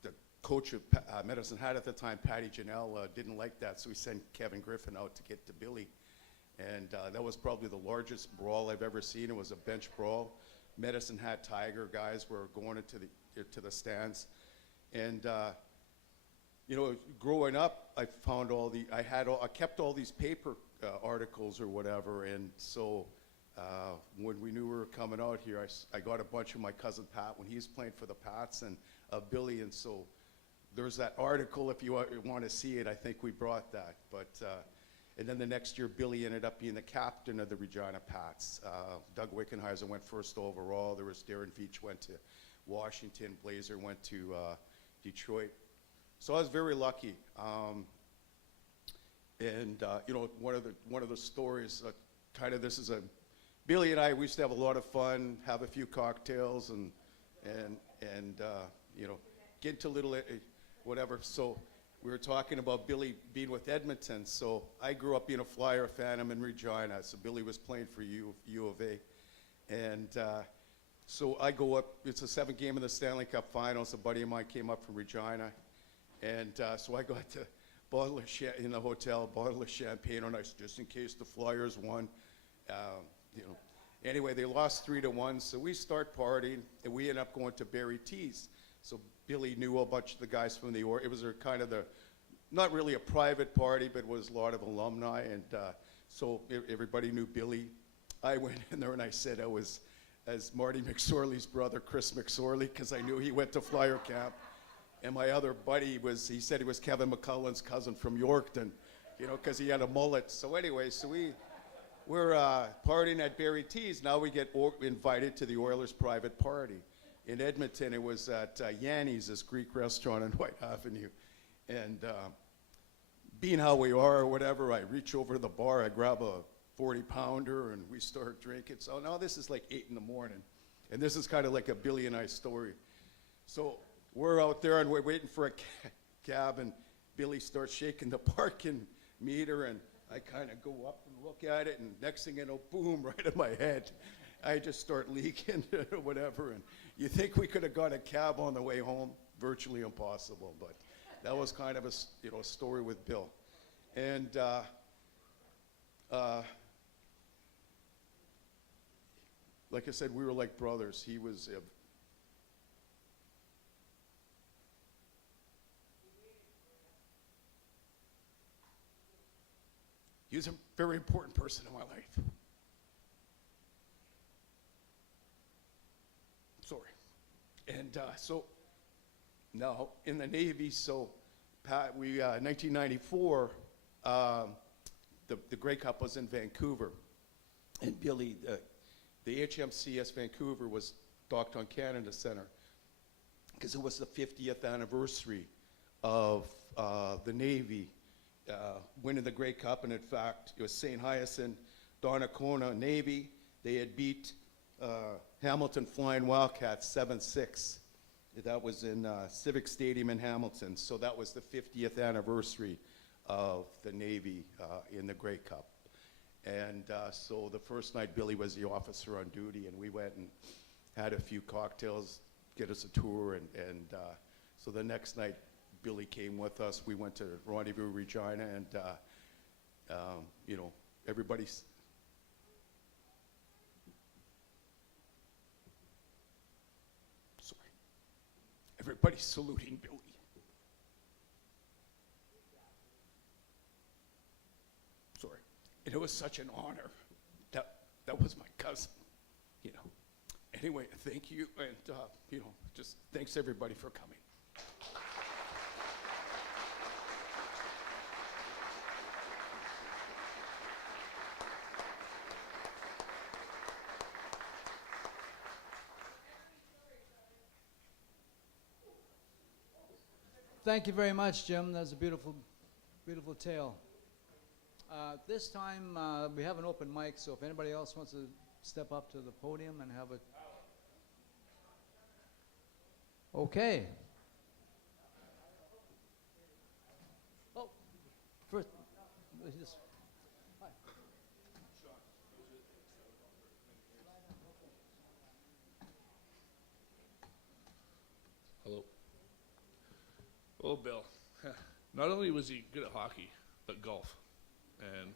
the coach of Medicine Hat at the time, Patty Janelle, didn't like that, so he sent Kevin Griffin out to get to Billy. And that was probably the largest brawl I've ever seen. It was a bench brawl. Medicine Hat Tiger guys were going into the stands. And you know, growing up, I found I kept all these paper articles or whatever, and so when we knew we were coming out here, I got a bunch of my cousin Pat when he was playing for the Pats, and Billy, and so there's that article if you want to see it. I think we brought that, but and then the next year, Billy ended up being the captain of the Regina Pats. Doug Wickenheiser went first overall. There was Darren Veach went to Washington. Blazer went to Detroit. So I was very lucky. And you know, one of the stories, kind of this is Billy and I, we used to have a lot of fun, have a few cocktails, and you know, get into little whatever. So we were talking about Billy being with Edmonton. So I grew up being a Flyer fan. I'm in Regina. So Billy was playing for U of A. And so I go up. It's a 7th game of the Stanley Cup Finals. A buddy of mine came up from Regina. And so I got the bottle of in the hotel, bottle of champagne on ice, just in case the Flyers won. You know. Anyway, they lost 3-1. So we start partying, and we end up going to Barry T's. So Billy knew a bunch of the guys from it was kind of not really a private party, but it was a lot of alumni, and so everybody knew Billy. I went in there and I said I was as Marty McSorley's brother, Chris McSorley, because I knew he went to Flyer camp. And my other buddy he said he was Kevin McCullen's cousin from Yorkton, you know, because he had a mullet. So anyway, so we're partying at Barry T's. Now we get invited to the Oilers' private party. In Edmonton, it was at Yanni's, this Greek restaurant on White Avenue. And being how we are or whatever, I reach over to the bar, I grab a 40-pounder, and we start drinking. So now this is like 8 in the morning. And this is kind of like a Billy and I story. So we're out there, and we're waiting for a cab, and Billy starts shaking the parking meter, and I kind of go up and look at it, and next thing you know, boom, right in my head. I just start leaking or whatever, and you think we could have got a cab on the way home? Virtually impossible, but that was kind of a story with Bill. And like I said, we were like brothers. He was a very important person in my life. Sorry. And so now in the Navy, so Pat, 1994, the Grey Cup was in Vancouver. And Billy, the HMCS Vancouver was docked on Canada Centre because it was the 50th anniversary of the Navy winning the Grey Cup. And in fact, it was St. Hyacinthe, Donnacona Navy. They had beat Hamilton Flying Wildcats 7-6. That was in Civic Stadium in Hamilton. So that was the 50th anniversary of the Navy in the Grey Cup. And so the first night, Billy was the officer on duty, and we went and had a few cocktails, get us a tour, and so the next night, Billy came with us. We went to Rendezvous Regina, and you know, everybody's. Sorry. Everybody's saluting Billy. Sorry. And it was such an honor. That was my cousin, you know. Anyway, thank you, and you know, just thanks everybody for coming. Thank you very much, Jim. That was a beautiful, beautiful tale. This time, we have an open mic, so if anybody else wants to step up to the podium and have a... Okay. Oh, first, just... Hi. Hello. Oh, Bill. Not only was he good at hockey, but golf. And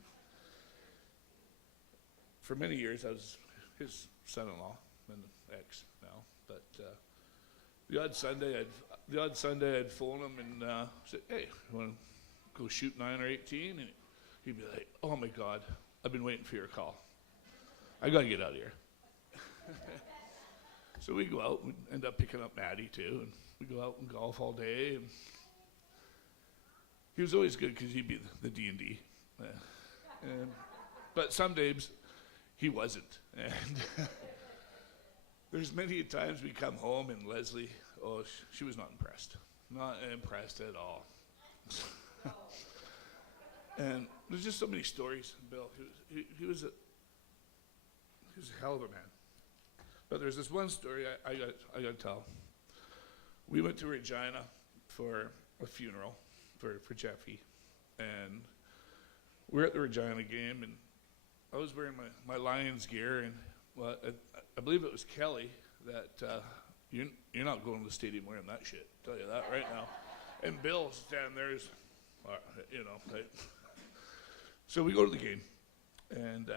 for many years, I was his son-in-law and ex now. But the odd Sunday, I'd phone him and say, "Hey, you want to go shoot 9 or 18?" And he'd be like, "Oh my God, I've been waiting for your call. I got to get out of here." So we go out and end up picking up Maddie too, and we go out and golf all day. And he was always good because he'd be the D&D. But some days he wasn't. And there's many times we come home and Leslie, she was not impressed. Not impressed at all. And there's just so many stories, Bill. He was a hell of a man. But there's this one story I got to tell. We went to Regina for a funeral for Jeffy, and we're at the Regina game, and I was wearing my Lions gear, and well, I believe it was Kelly that you're not going to the stadium wearing that shit. I'll tell you that right now. And Bill standing there is, so we go to the game, and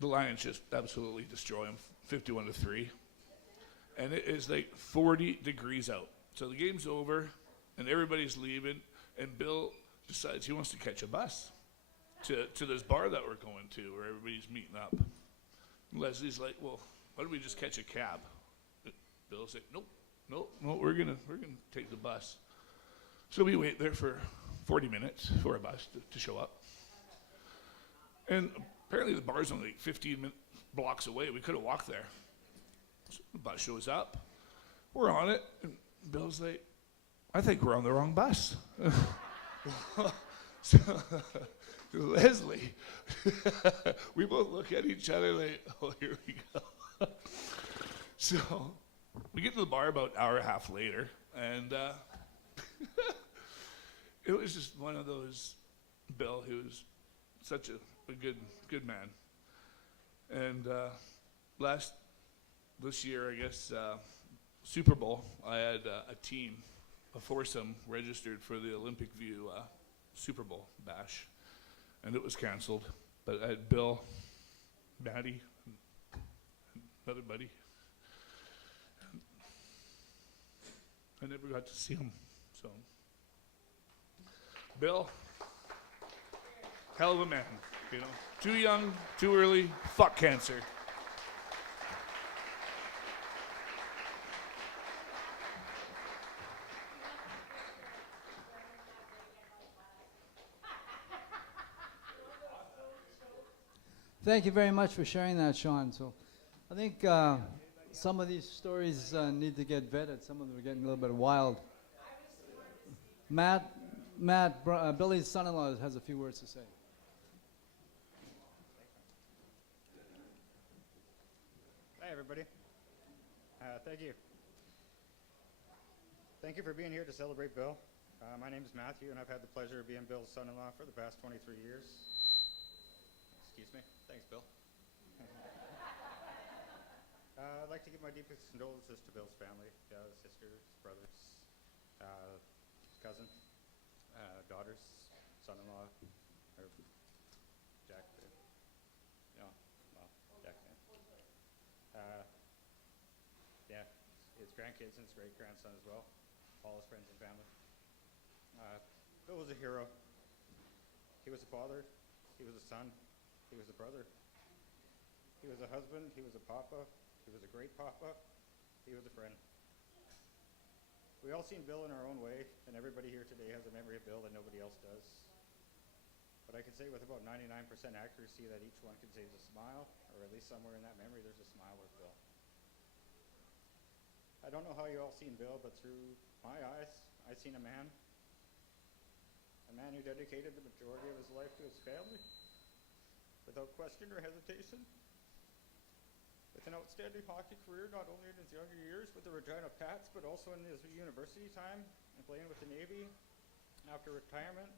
the Lions just absolutely destroy them, 51-3, and it is like 40 degrees out. So the game's over, and everybody's leaving, and Bill decides he wants to catch a bus to this bar that we're going to, where everybody's meeting up. And Leslie's like, "Well, why don't we just catch a cab?" Bill's like, "Nope, we're gonna take the bus." So we wait there for 40 minutes for a bus to show up. And apparently the bar's only like 15 blocks away. We could have walked there. So the bus shows up. We're on it, and Bill's like, "I think we're on the wrong bus." So Leslie, we both look at each other like, "Oh, here we go." So we get to the bar about an hour and a half later, and it was just one of those, Bill, who was such a good man. And this year, I guess, Super Bowl, I had a team, a foursome, registered for the Olympic View Super Bowl bash, and it was canceled. But I had Bill, Maddie, another buddy. I never got to see him, so. Bill, hell of a man, Too young, too early, fuck cancer. Thank you very much for sharing that, Sean. So I think some of these stories need to get vetted. Some of them are getting a little bit wild. Matt, Billy's son-in-law has a few words to say. Hi, everybody. Thank you. Thank you for being here to celebrate Bill. My name is Matthew, and I've had the pleasure of being Bill's son-in-law for the past 23 years. Excuse me. Thanks, Bill. I'd like to give my deepest condolences to Bill's family, sisters, brothers, cousin, daughters, son-in-law, or Jack. Jack. Yeah, his grandkids and his great-grandson as well, all his friends and family. Bill was a hero. He was a father. He was a son. He was a brother. He was a husband. He was a papa. He was a great papa. He was a friend. We all seen Bill in our own way, and everybody here today has a memory of Bill that nobody else does. But I can say with about 99% accuracy that each one contains a smile, or at least somewhere in that memory there's a smile with Bill. I don't know how you all seen Bill, but through my eyes, I seen a man who dedicated the majority of his life to his family, without question or hesitation, with an outstanding hockey career not only in his younger years with the Regina Pats, but also in his university time and playing with the Navy after retirement,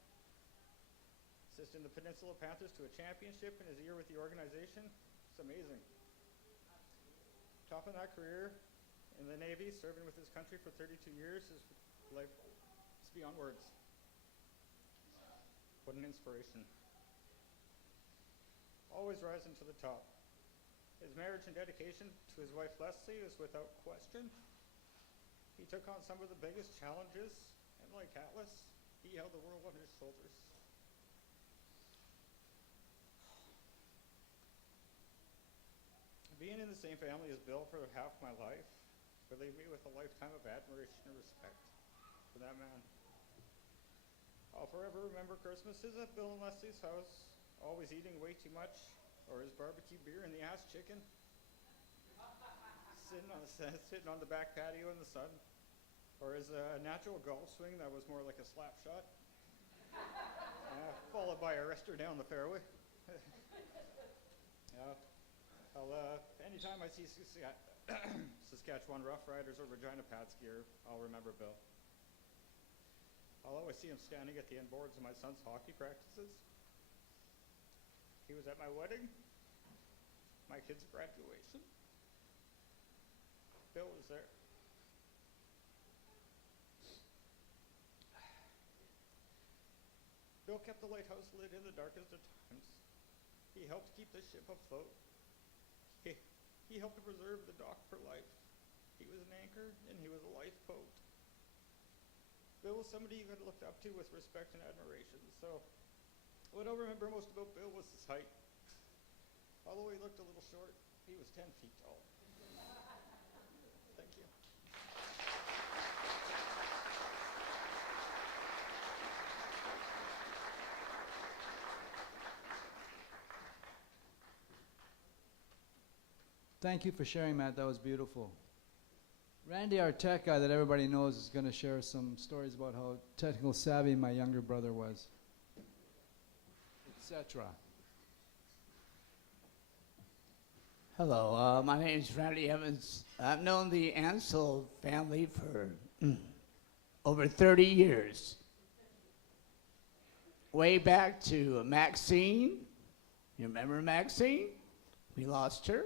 assisting the Peninsula Panthers to a championship in his year with the organization. It's amazing. Top of that career, in the Navy, serving with his country for 32 years. His life is beyond words. What an inspiration. Always rising to the top. His marriage and dedication to his wife Leslie is without question. He took on some of the biggest challenges, and like Atlas, he held the world on his shoulders. Being in the same family as Bill for half my life would leave me with a lifetime of admiration and respect for that man. I'll forever remember Christmases at Bill and Leslie's house, always eating way too much, or his barbecue beer and the ass chicken, sitting on the back patio in the sun, or his natural golf swing that was more like a slap shot, followed by a rester down the fairway. Anytime I see Saskatchewan Rough Riders or Regina Pat skier, I'll remember Bill. I'll always see him standing at the end boards of my son's hockey practices. He was at my wedding, my kid's graduation. Bill was there. Bill kept the lighthouse lit in the darkest of times. He helped keep the ship afloat. He helped to preserve the dock for life. He was an anchor, and he was a lifeboat. Bill was somebody you had looked up to with respect and admiration. So what I remember most about Bill was his height. Although he looked a little short, he was 10 feet tall. Thank you. Thank you for sharing, Matt. That was beautiful. Randy, our tech guy that everybody knows, is going to share some stories about how technical savvy my younger brother was, etc. Hello, my name is Randy Evans. I've known the Ansell family for over 30 years. Way back to Maxine. You remember Maxine? We lost her.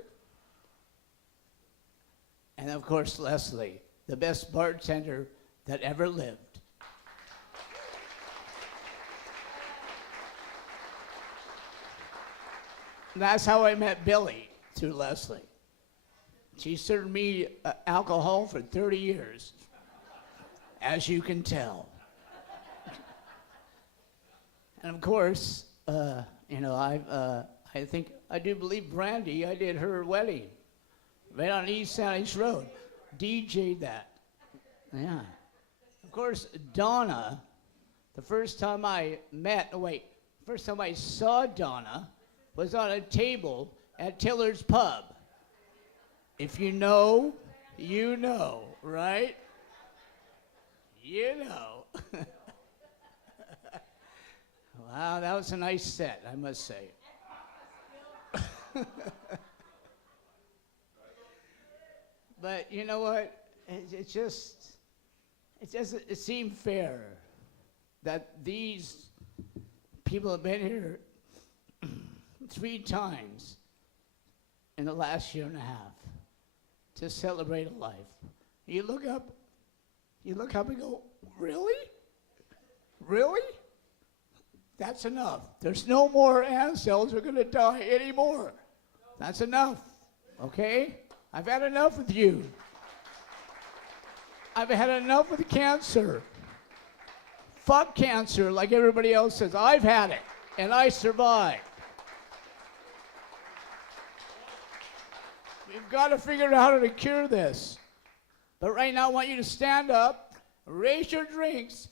And of course, Leslie, the best bartender that ever lived. And that's how I met Billy, through Leslie. She served me alcohol for 30 years, as you can tell. And of course, I do believe Brandy, I did her wedding. Right on East Sanish Road. DJ'd that. Yeah. Of course, Donna, first time I saw Donna was on a table at Tiller's Pub. If you know, you know, right? You know. Wow, that was a nice set, I must say. But you know what? It doesn't seem fair that these people have been here 3 times in the last year and a half to celebrate a life. You look up and go, really? Really? That's enough. There's no more Ansells who are going to die anymore. That's enough, okay? I've had enough with you. I've had enough with cancer. Fuck cancer, like everybody else says. I've had it, and I survived. We've got to figure out how to cure this. But right now, I want you to stand up, raise your drinks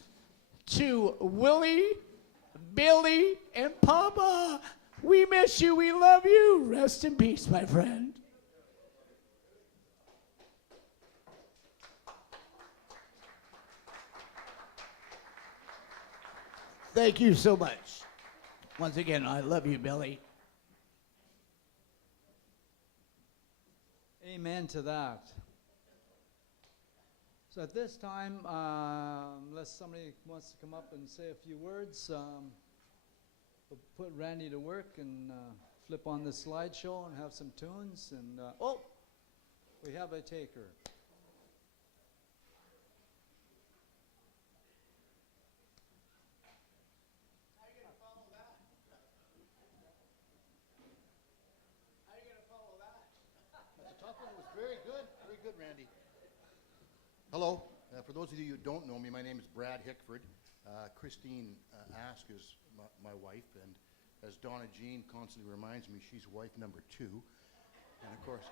to Willie, Billy, and Papa. We miss you. We love you. Rest in peace, my friend. Thank you so much. Once again, I love you, Billy. Amen to that. So at this time, unless somebody wants to come up and say a few words, we'll put Randy to work and flip on the slideshow and have some tunes. And we have a taker. Very good, Randy. Hello. For those of you who don't know me, my name is Brad Hickford. Christine Ask is my wife, and as Donna Jean constantly reminds me, she's wife number 2. And of course,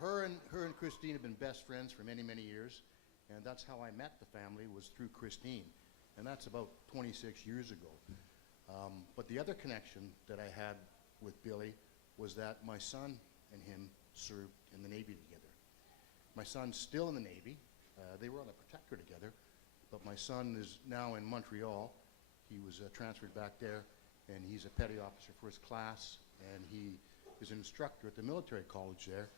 her and Christine have been best friends for many, many years, and that's how I met the family, was through Christine, and that's about 26 years ago. But the other connection that I had with Billy was that my son and him served in the Navy together. My son's still in the Navy. They were on the Protector together, but my son is now in Montreal. He was transferred back there, and he's a petty officer first class, and he is an instructor at the military college there,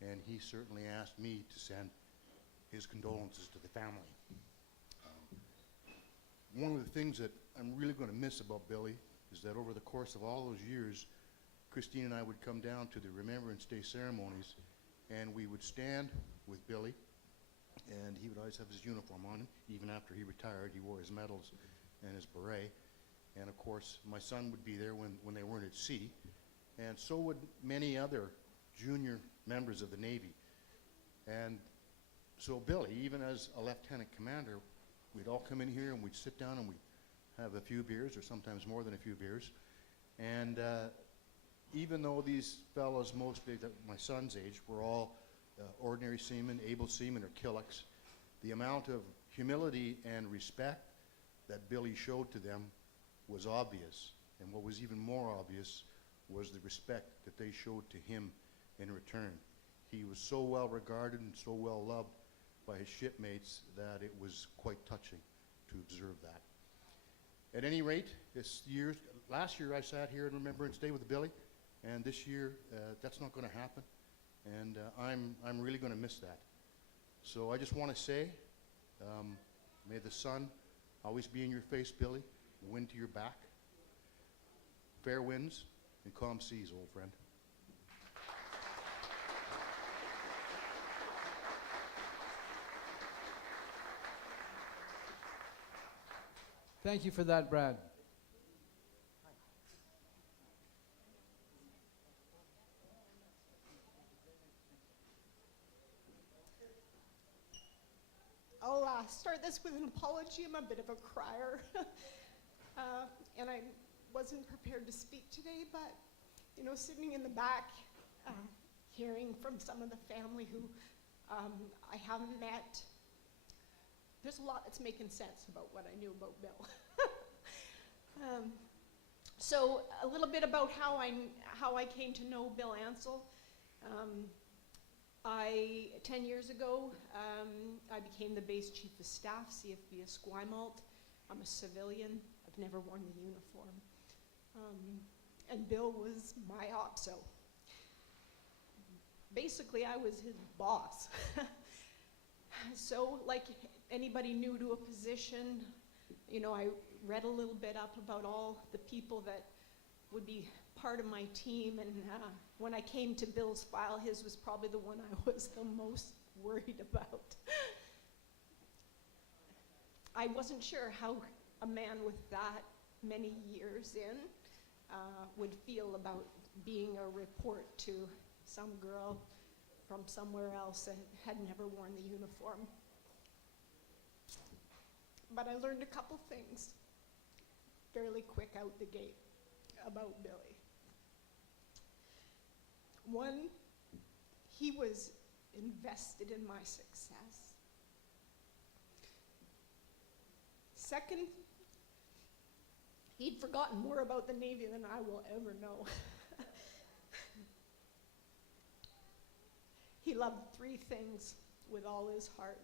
and he certainly asked me to send his condolences to the family. One of the things that I'm really going to miss about Billy is that over the course of all those years, Christine and I would come down to the Remembrance Day ceremonies, and we would stand with Billy, and he would always have his uniform on him. Even after he retired, he wore his medals and his beret. And of course, my son would be there when they weren't at sea, and so would many other junior members of the Navy. And so Billy, even as a lieutenant commander, we'd all come in here and we'd sit down and we'd have a few beers, or sometimes more than a few beers. And even though these fellows, mostly my son's age, were all ordinary seamen, able seamen, or killocks, the amount of humility and respect that Billy showed to them was obvious. And what was even more obvious was the respect that they showed to him in return. He was so well regarded and so well loved by his shipmates that it was quite touching to observe that. At any rate, last year I sat here in Remembrance Day with Billy, and this year that's not going to happen, and I'm really going to miss that. So I just want to say, may the sun always be in your face, Billy, wind to your back, fair winds and calm seas, old friend. Thank you for that, Brad. I'll start this with an apology. I'm a bit of a crier. And I wasn't prepared to speak today, but, you know, sitting in the back, hearing from some of the family who I haven't met, there's a lot that's making sense about what I knew about Bill. So a little bit about how I came to know Bill Ansell. 10 years ago, I became the base chief of staff, CFB Esquimalt. I'm a civilian. I've never worn the uniform. And Bill was my OPSO. Basically, I was his boss. So, like anybody new to a position, you know, I read a little bit up about all the people that would be part of my team, and when I came to Bill's file, his was probably the one I was the most worried about. I wasn't sure how a man with that many years in would feel about being a report to some girl from somewhere else that had never worn the uniform. But I learned a couple things fairly quick out the gate about Billy. One, he was invested in my success. Second, he'd forgotten more about the Navy than I will ever know. He loved 3 things with all his heart: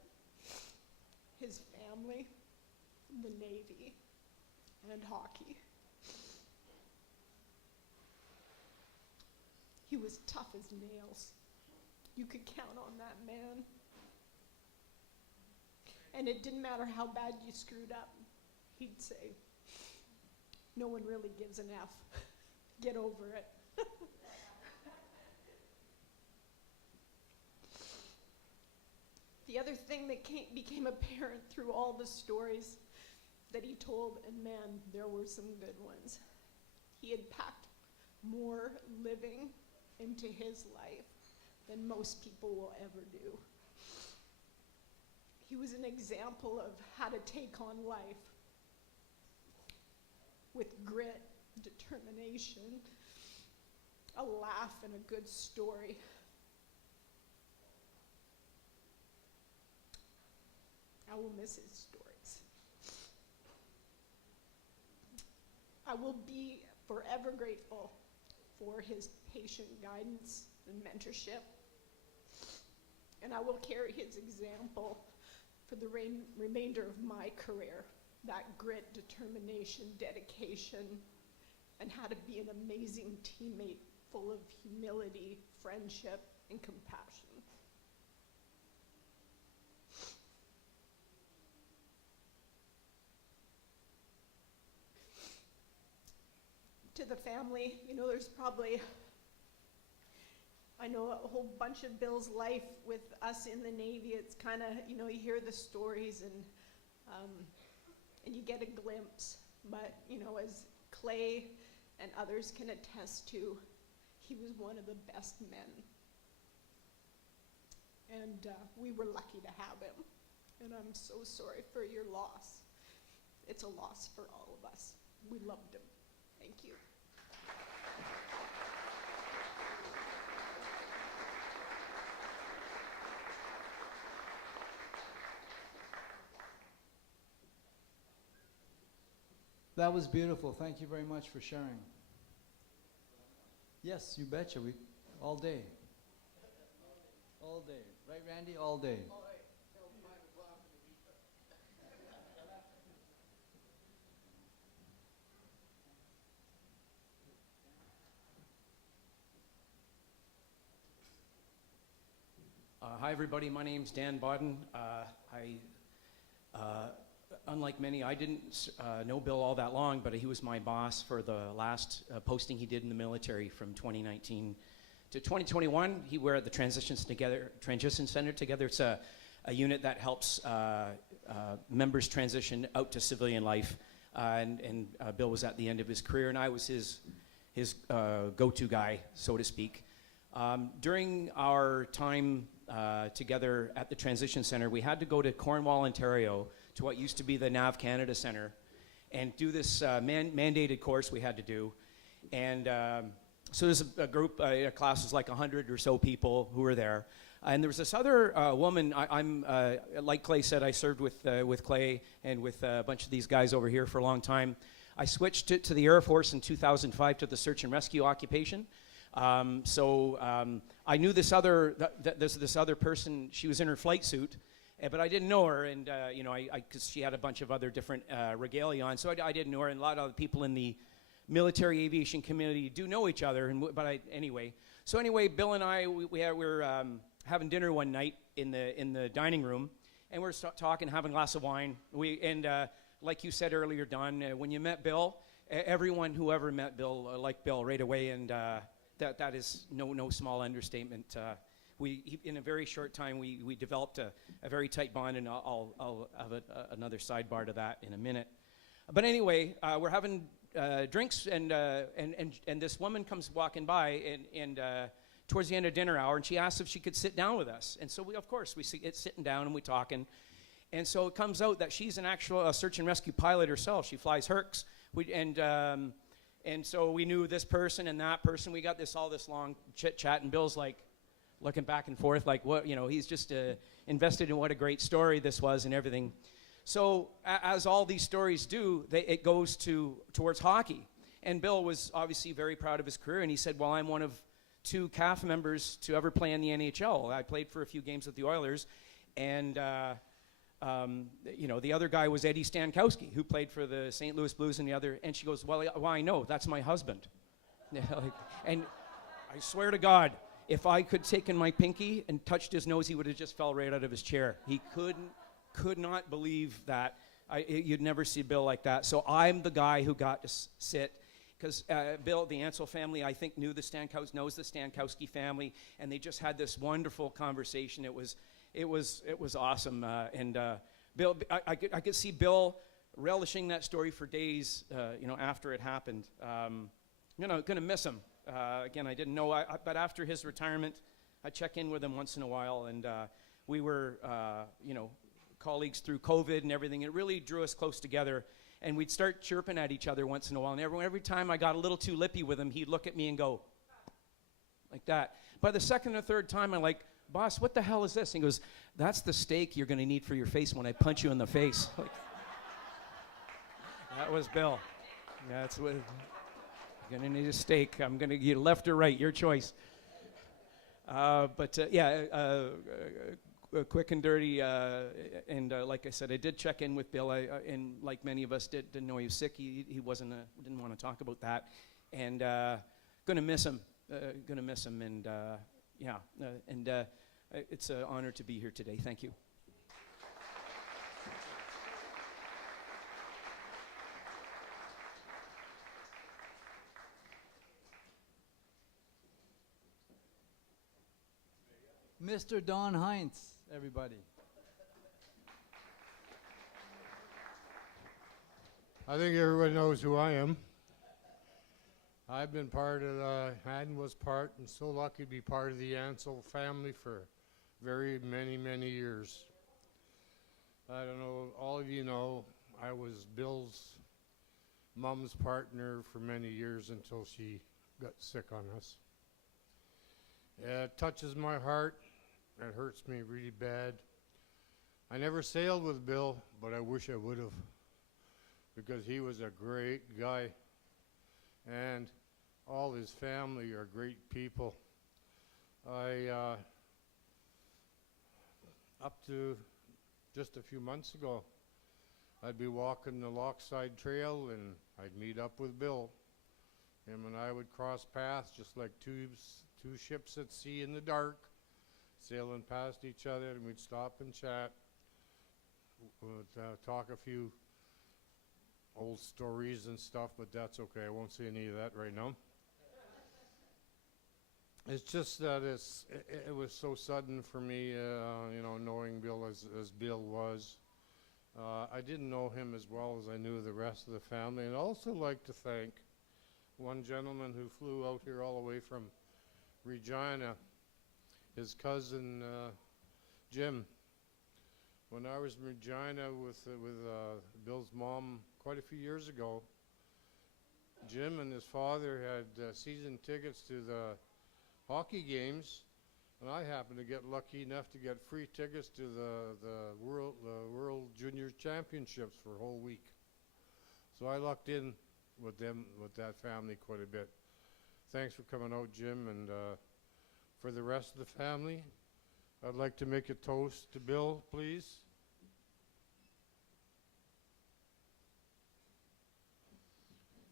his family, the Navy, and hockey. He was tough as nails. You could count on that man. And it didn't matter how bad you screwed up. He'd say, "No one really gives an F. Get over it." The other thing that became apparent through all the stories that he told, and man, there were some good ones, he had packed more living into his life than most people will ever do. He was an example of how to take on life with grit, determination, a laugh, and a good story. I will miss his stories. I will be forever grateful for his patient guidance and mentorship. And I will carry his example for the remainder of my career, that grit, determination, dedication, and how to be an amazing teammate full of humility, friendship, and compassion. To the family, there's probably, I know a whole bunch of Bill's life with us in the Navy. It's kind of, you hear the stories and you get a glimpse. But, as Clay and others can attest to, he was one of the best men. And we were lucky to have him. And I'm so sorry for your loss. It's a loss for all of us. We loved him. Thank you. That was beautiful. Thank you very much for sharing. Yes, you betcha. All day. All day. Right, Randy? All day. Hi, everybody. My name's Dan Bodden. Unlike many, I didn't know Bill all that long, but he was my boss for the last posting he did in the military from 2019 to 2021. We're at the Transition Center together. It's a unit that helps members transition out to civilian life. And Bill was at the end of his career, and I was his go-to guy, so to speak. During our time together at the Transition Center, we had to go to Cornwall, Ontario, to what used to be the NAV Canada Center, and do this mandated course we had to do. And so there's a group, a class was like 100 or so people who were there. And there was this other woman, I'm like Clay said, I served with Clay and with a bunch of these guys over here for a long time. I switched to the Air Force in 2005 to the search and rescue occupation. I knew this other person. She was in her flight suit, but I didn't know her, and because she had a bunch of other different regalia on, so I didn't know her. And a lot of the people in the military aviation community do know each other. Anyway, Bill and I we were having dinner one night in the dining room, and we're talking, having a glass of wine. Like you said earlier, Don, when you met Bill, everyone who ever met Bill liked Bill right away, and that is no small understatement. In a very short time, we developed a very tight bond, and I'll have another sidebar to that in a minute. But anyway, we're having drinks, and this woman comes walking by, and towards the end of dinner hour, and she asks if she could sit down with us. And so we it's sitting down and we talking. And so it comes out that she's an actual search and rescue pilot herself. She flies Hercs, and so we knew this person and that person. We got all this long chit chat, and Bill's like looking back and forth, like what, he's just invested in what a great story this was and everything. So as all these stories do, it goes towards hockey. And Bill was obviously very proud of his career, and he said, well, I'm one of 2 CAF members to ever play in the NHL. I played for a few games with the Oilers, and the other guy was Eddie Stankowski, who played for the St. Louis Blues, and she goes, well, I know, that's my husband. And I swear to God, if I could taken my pinky and touched his nose, he would have just fell right out of his chair. He could not believe that. You'd never see Bill like that. So I'm the guy who got to sit, because Bill, the Ansell family, I think knows the Stankowski family, and they just had this wonderful conversation. It was awesome. Bill, I could see Bill relishing that story for days, after it happened. Going to miss him. Again, I didn't know, but after his retirement, I check in with him once in a while, and we were, colleagues through COVID and everything. It really drew us close together, and we'd start chirping at each other once in a while. And every time I got a little too lippy with him, he'd look at me and go like that. By the second or third time, I'm like, boss, what the hell is this? And he goes, that's the steak you're going to need for your face when I punch you in the face. Like, that was Bill. That's what. You're going to need a steak. I'm going to get left or right, your choice. Quick and dirty. Like I said, I did check in with Bill. And like many of us didn't know he was sick. He didn't want to talk about that. And going to miss him. And it's an honor to be here today. Thank you. Mr. Don Heinz, everybody. I think everybody knows who I am. I've been part of was part and so lucky to be part of the Ansell family for very many years. I don't know, all of you know, I was Bill's mom's partner for many years until she got sick on us. It touches my heart. It hurts me really bad. I never sailed with Bill, but I wish I would have, because he was a great guy, and all his family are great people. Up to just a few months ago, I'd be walking the Lochside Trail and I'd meet up with Bill. Him and I would cross paths just like two ships at sea in the dark, sailing past each other, and we'd stop and chat. We'd talk a few old stories and stuff, but that's okay. I won't say any of that right now. It's just that it was so sudden for me, knowing Bill as Bill was. I didn't know him as well as I knew the rest of the family. And I'd also like to thank one gentleman who flew out here all the way from Regina, his cousin Jim. When I was in Regina with Bill's mom quite a few years ago, Jim and his father had season tickets to the hockey games, and I happened to get lucky enough to get free tickets to the World Junior Championships for a whole week. So I lucked in with that family quite a bit. Thanks for coming out, Jim, and for the rest of the family, I'd like to make a toast to Bill, please.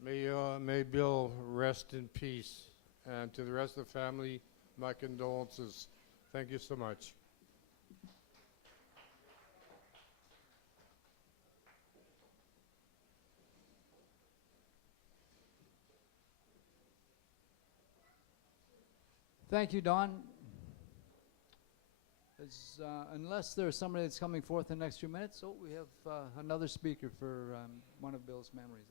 May Bill rest in peace. And to the rest of the family, my condolences. Thank you so much. Thank you, Don. Unless there's somebody that's coming forth in the next few minutes, we have another speaker for one of Bill's memories.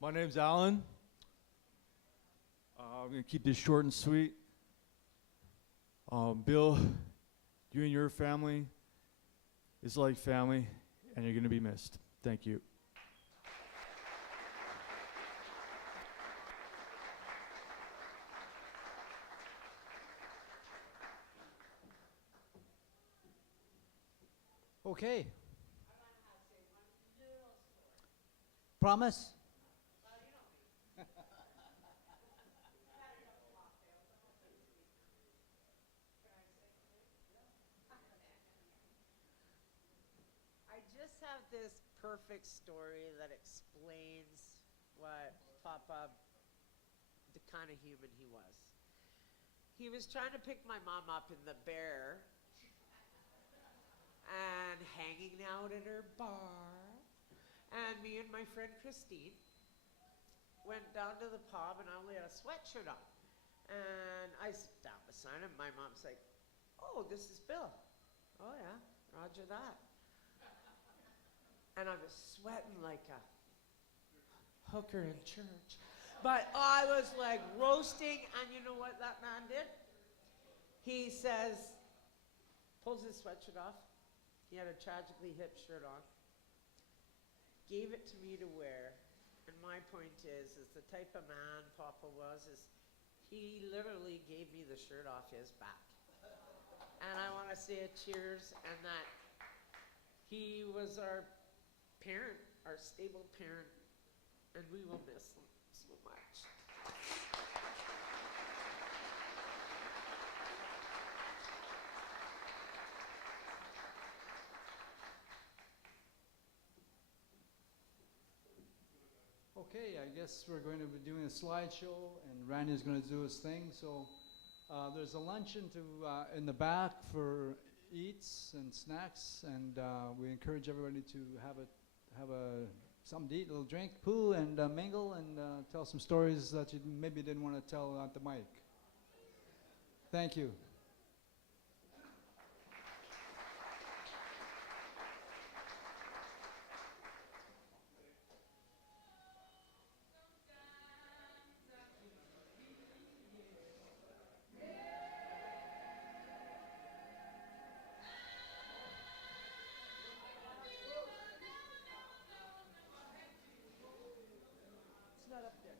My name's Alan. I'm going to keep this short and sweet. Bill, you and your family is like family, and you're going to be missed. Thank you. Okay. Promise? Have this perfect story that explains what Papa, the kind of human he was. He was trying to pick my mom up in the Bear and hanging out at her bar. And me and my friend Christine went down to the pub, and I only had a sweatshirt on. And I sat down beside him. My mom's like, "Oh, this is Bill." "Oh, yeah." Roger that. And I was sweating like a hooker in church. But I was like roasting, and you know what that man did? He says, pulls his sweatshirt off. He had a tragically hip shirt on. Gave it to me to wear. And my point is the type of man Papa was, is he literally gave me the shirt off his back. And I want to say a cheers, and that he was our parent, our stable parent, and we will miss him so much. Okay, I guess we're going to be doing a slideshow, and Randy's going to do his thing. So there's a luncheon in the back for eats and snacks, and we encourage everybody to have something to eat, a little drink, pool, and mingle, and tell some stories that you maybe didn't want to tell at the mic. Thank you. It's not up there.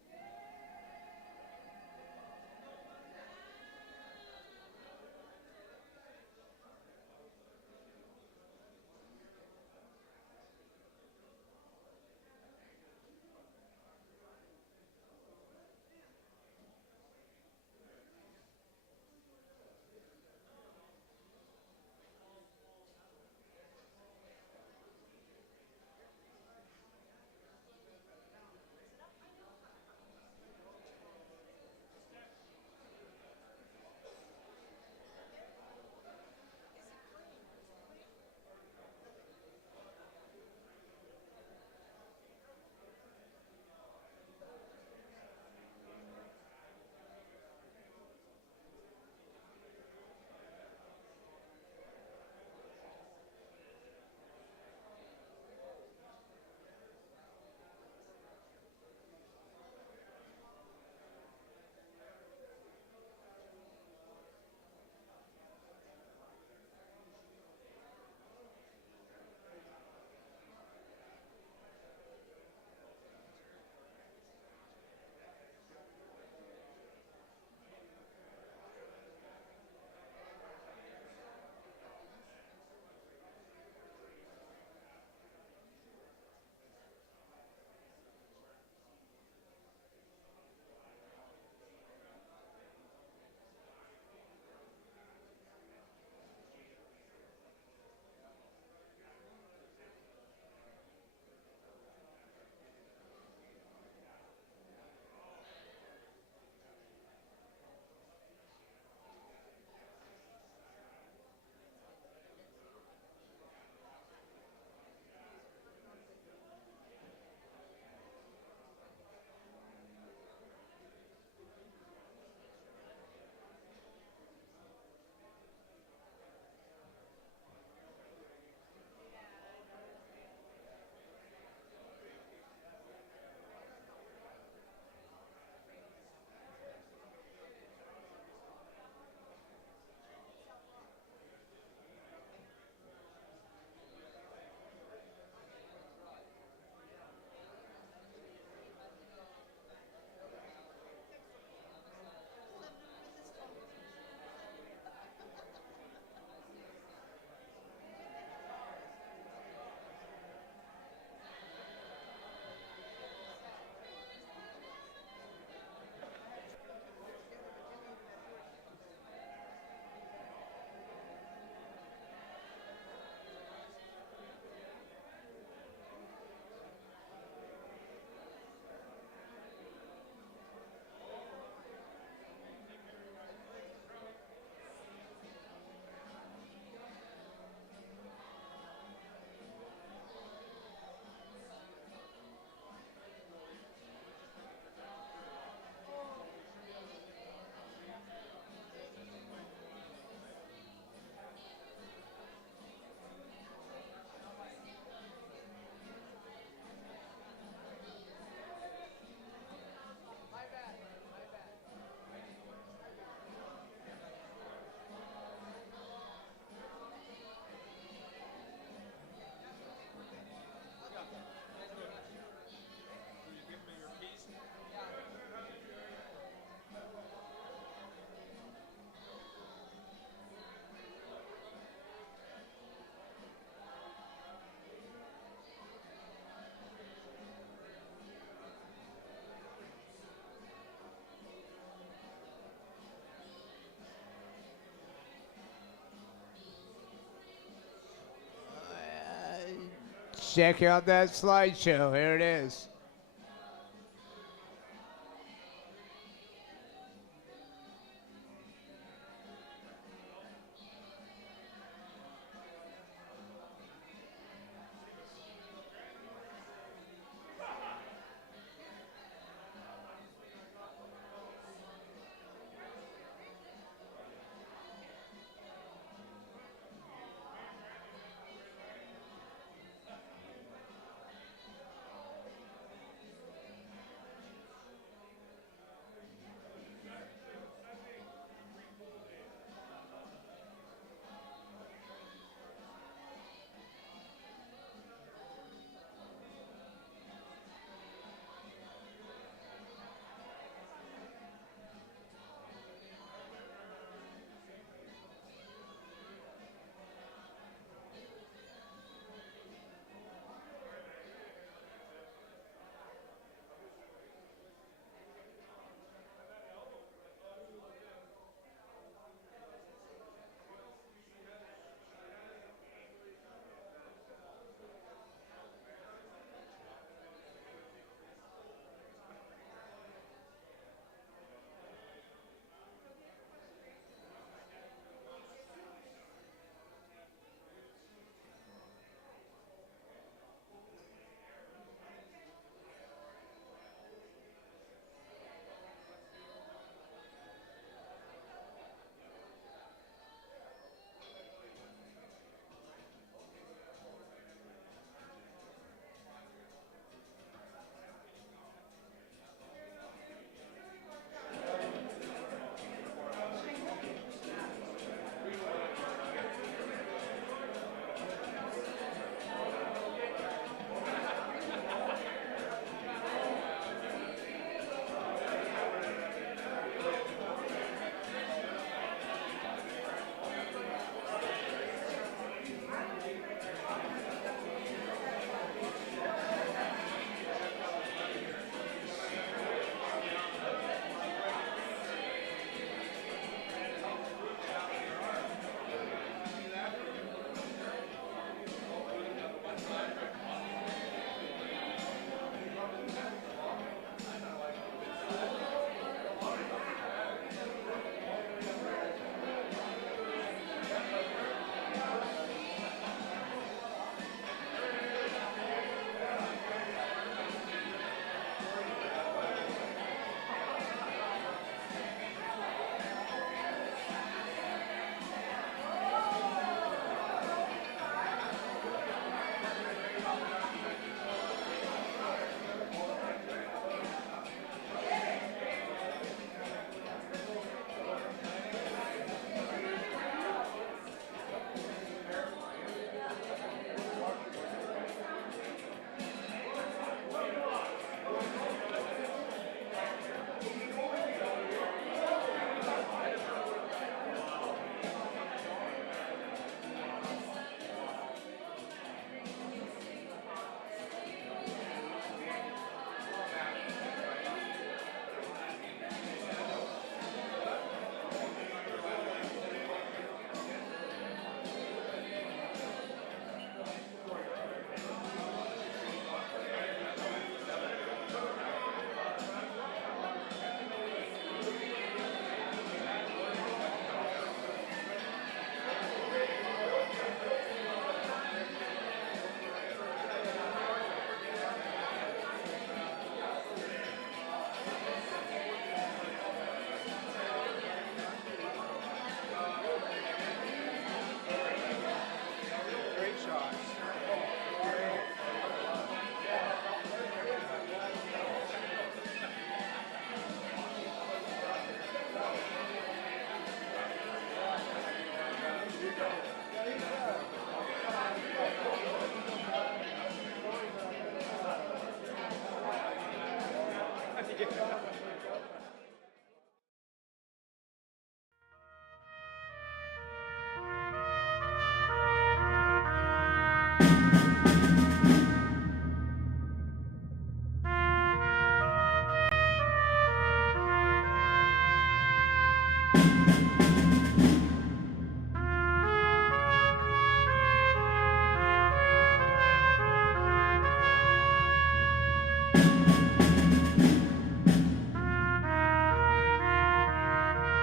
Check out that slideshow. Here it is.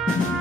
Thank you.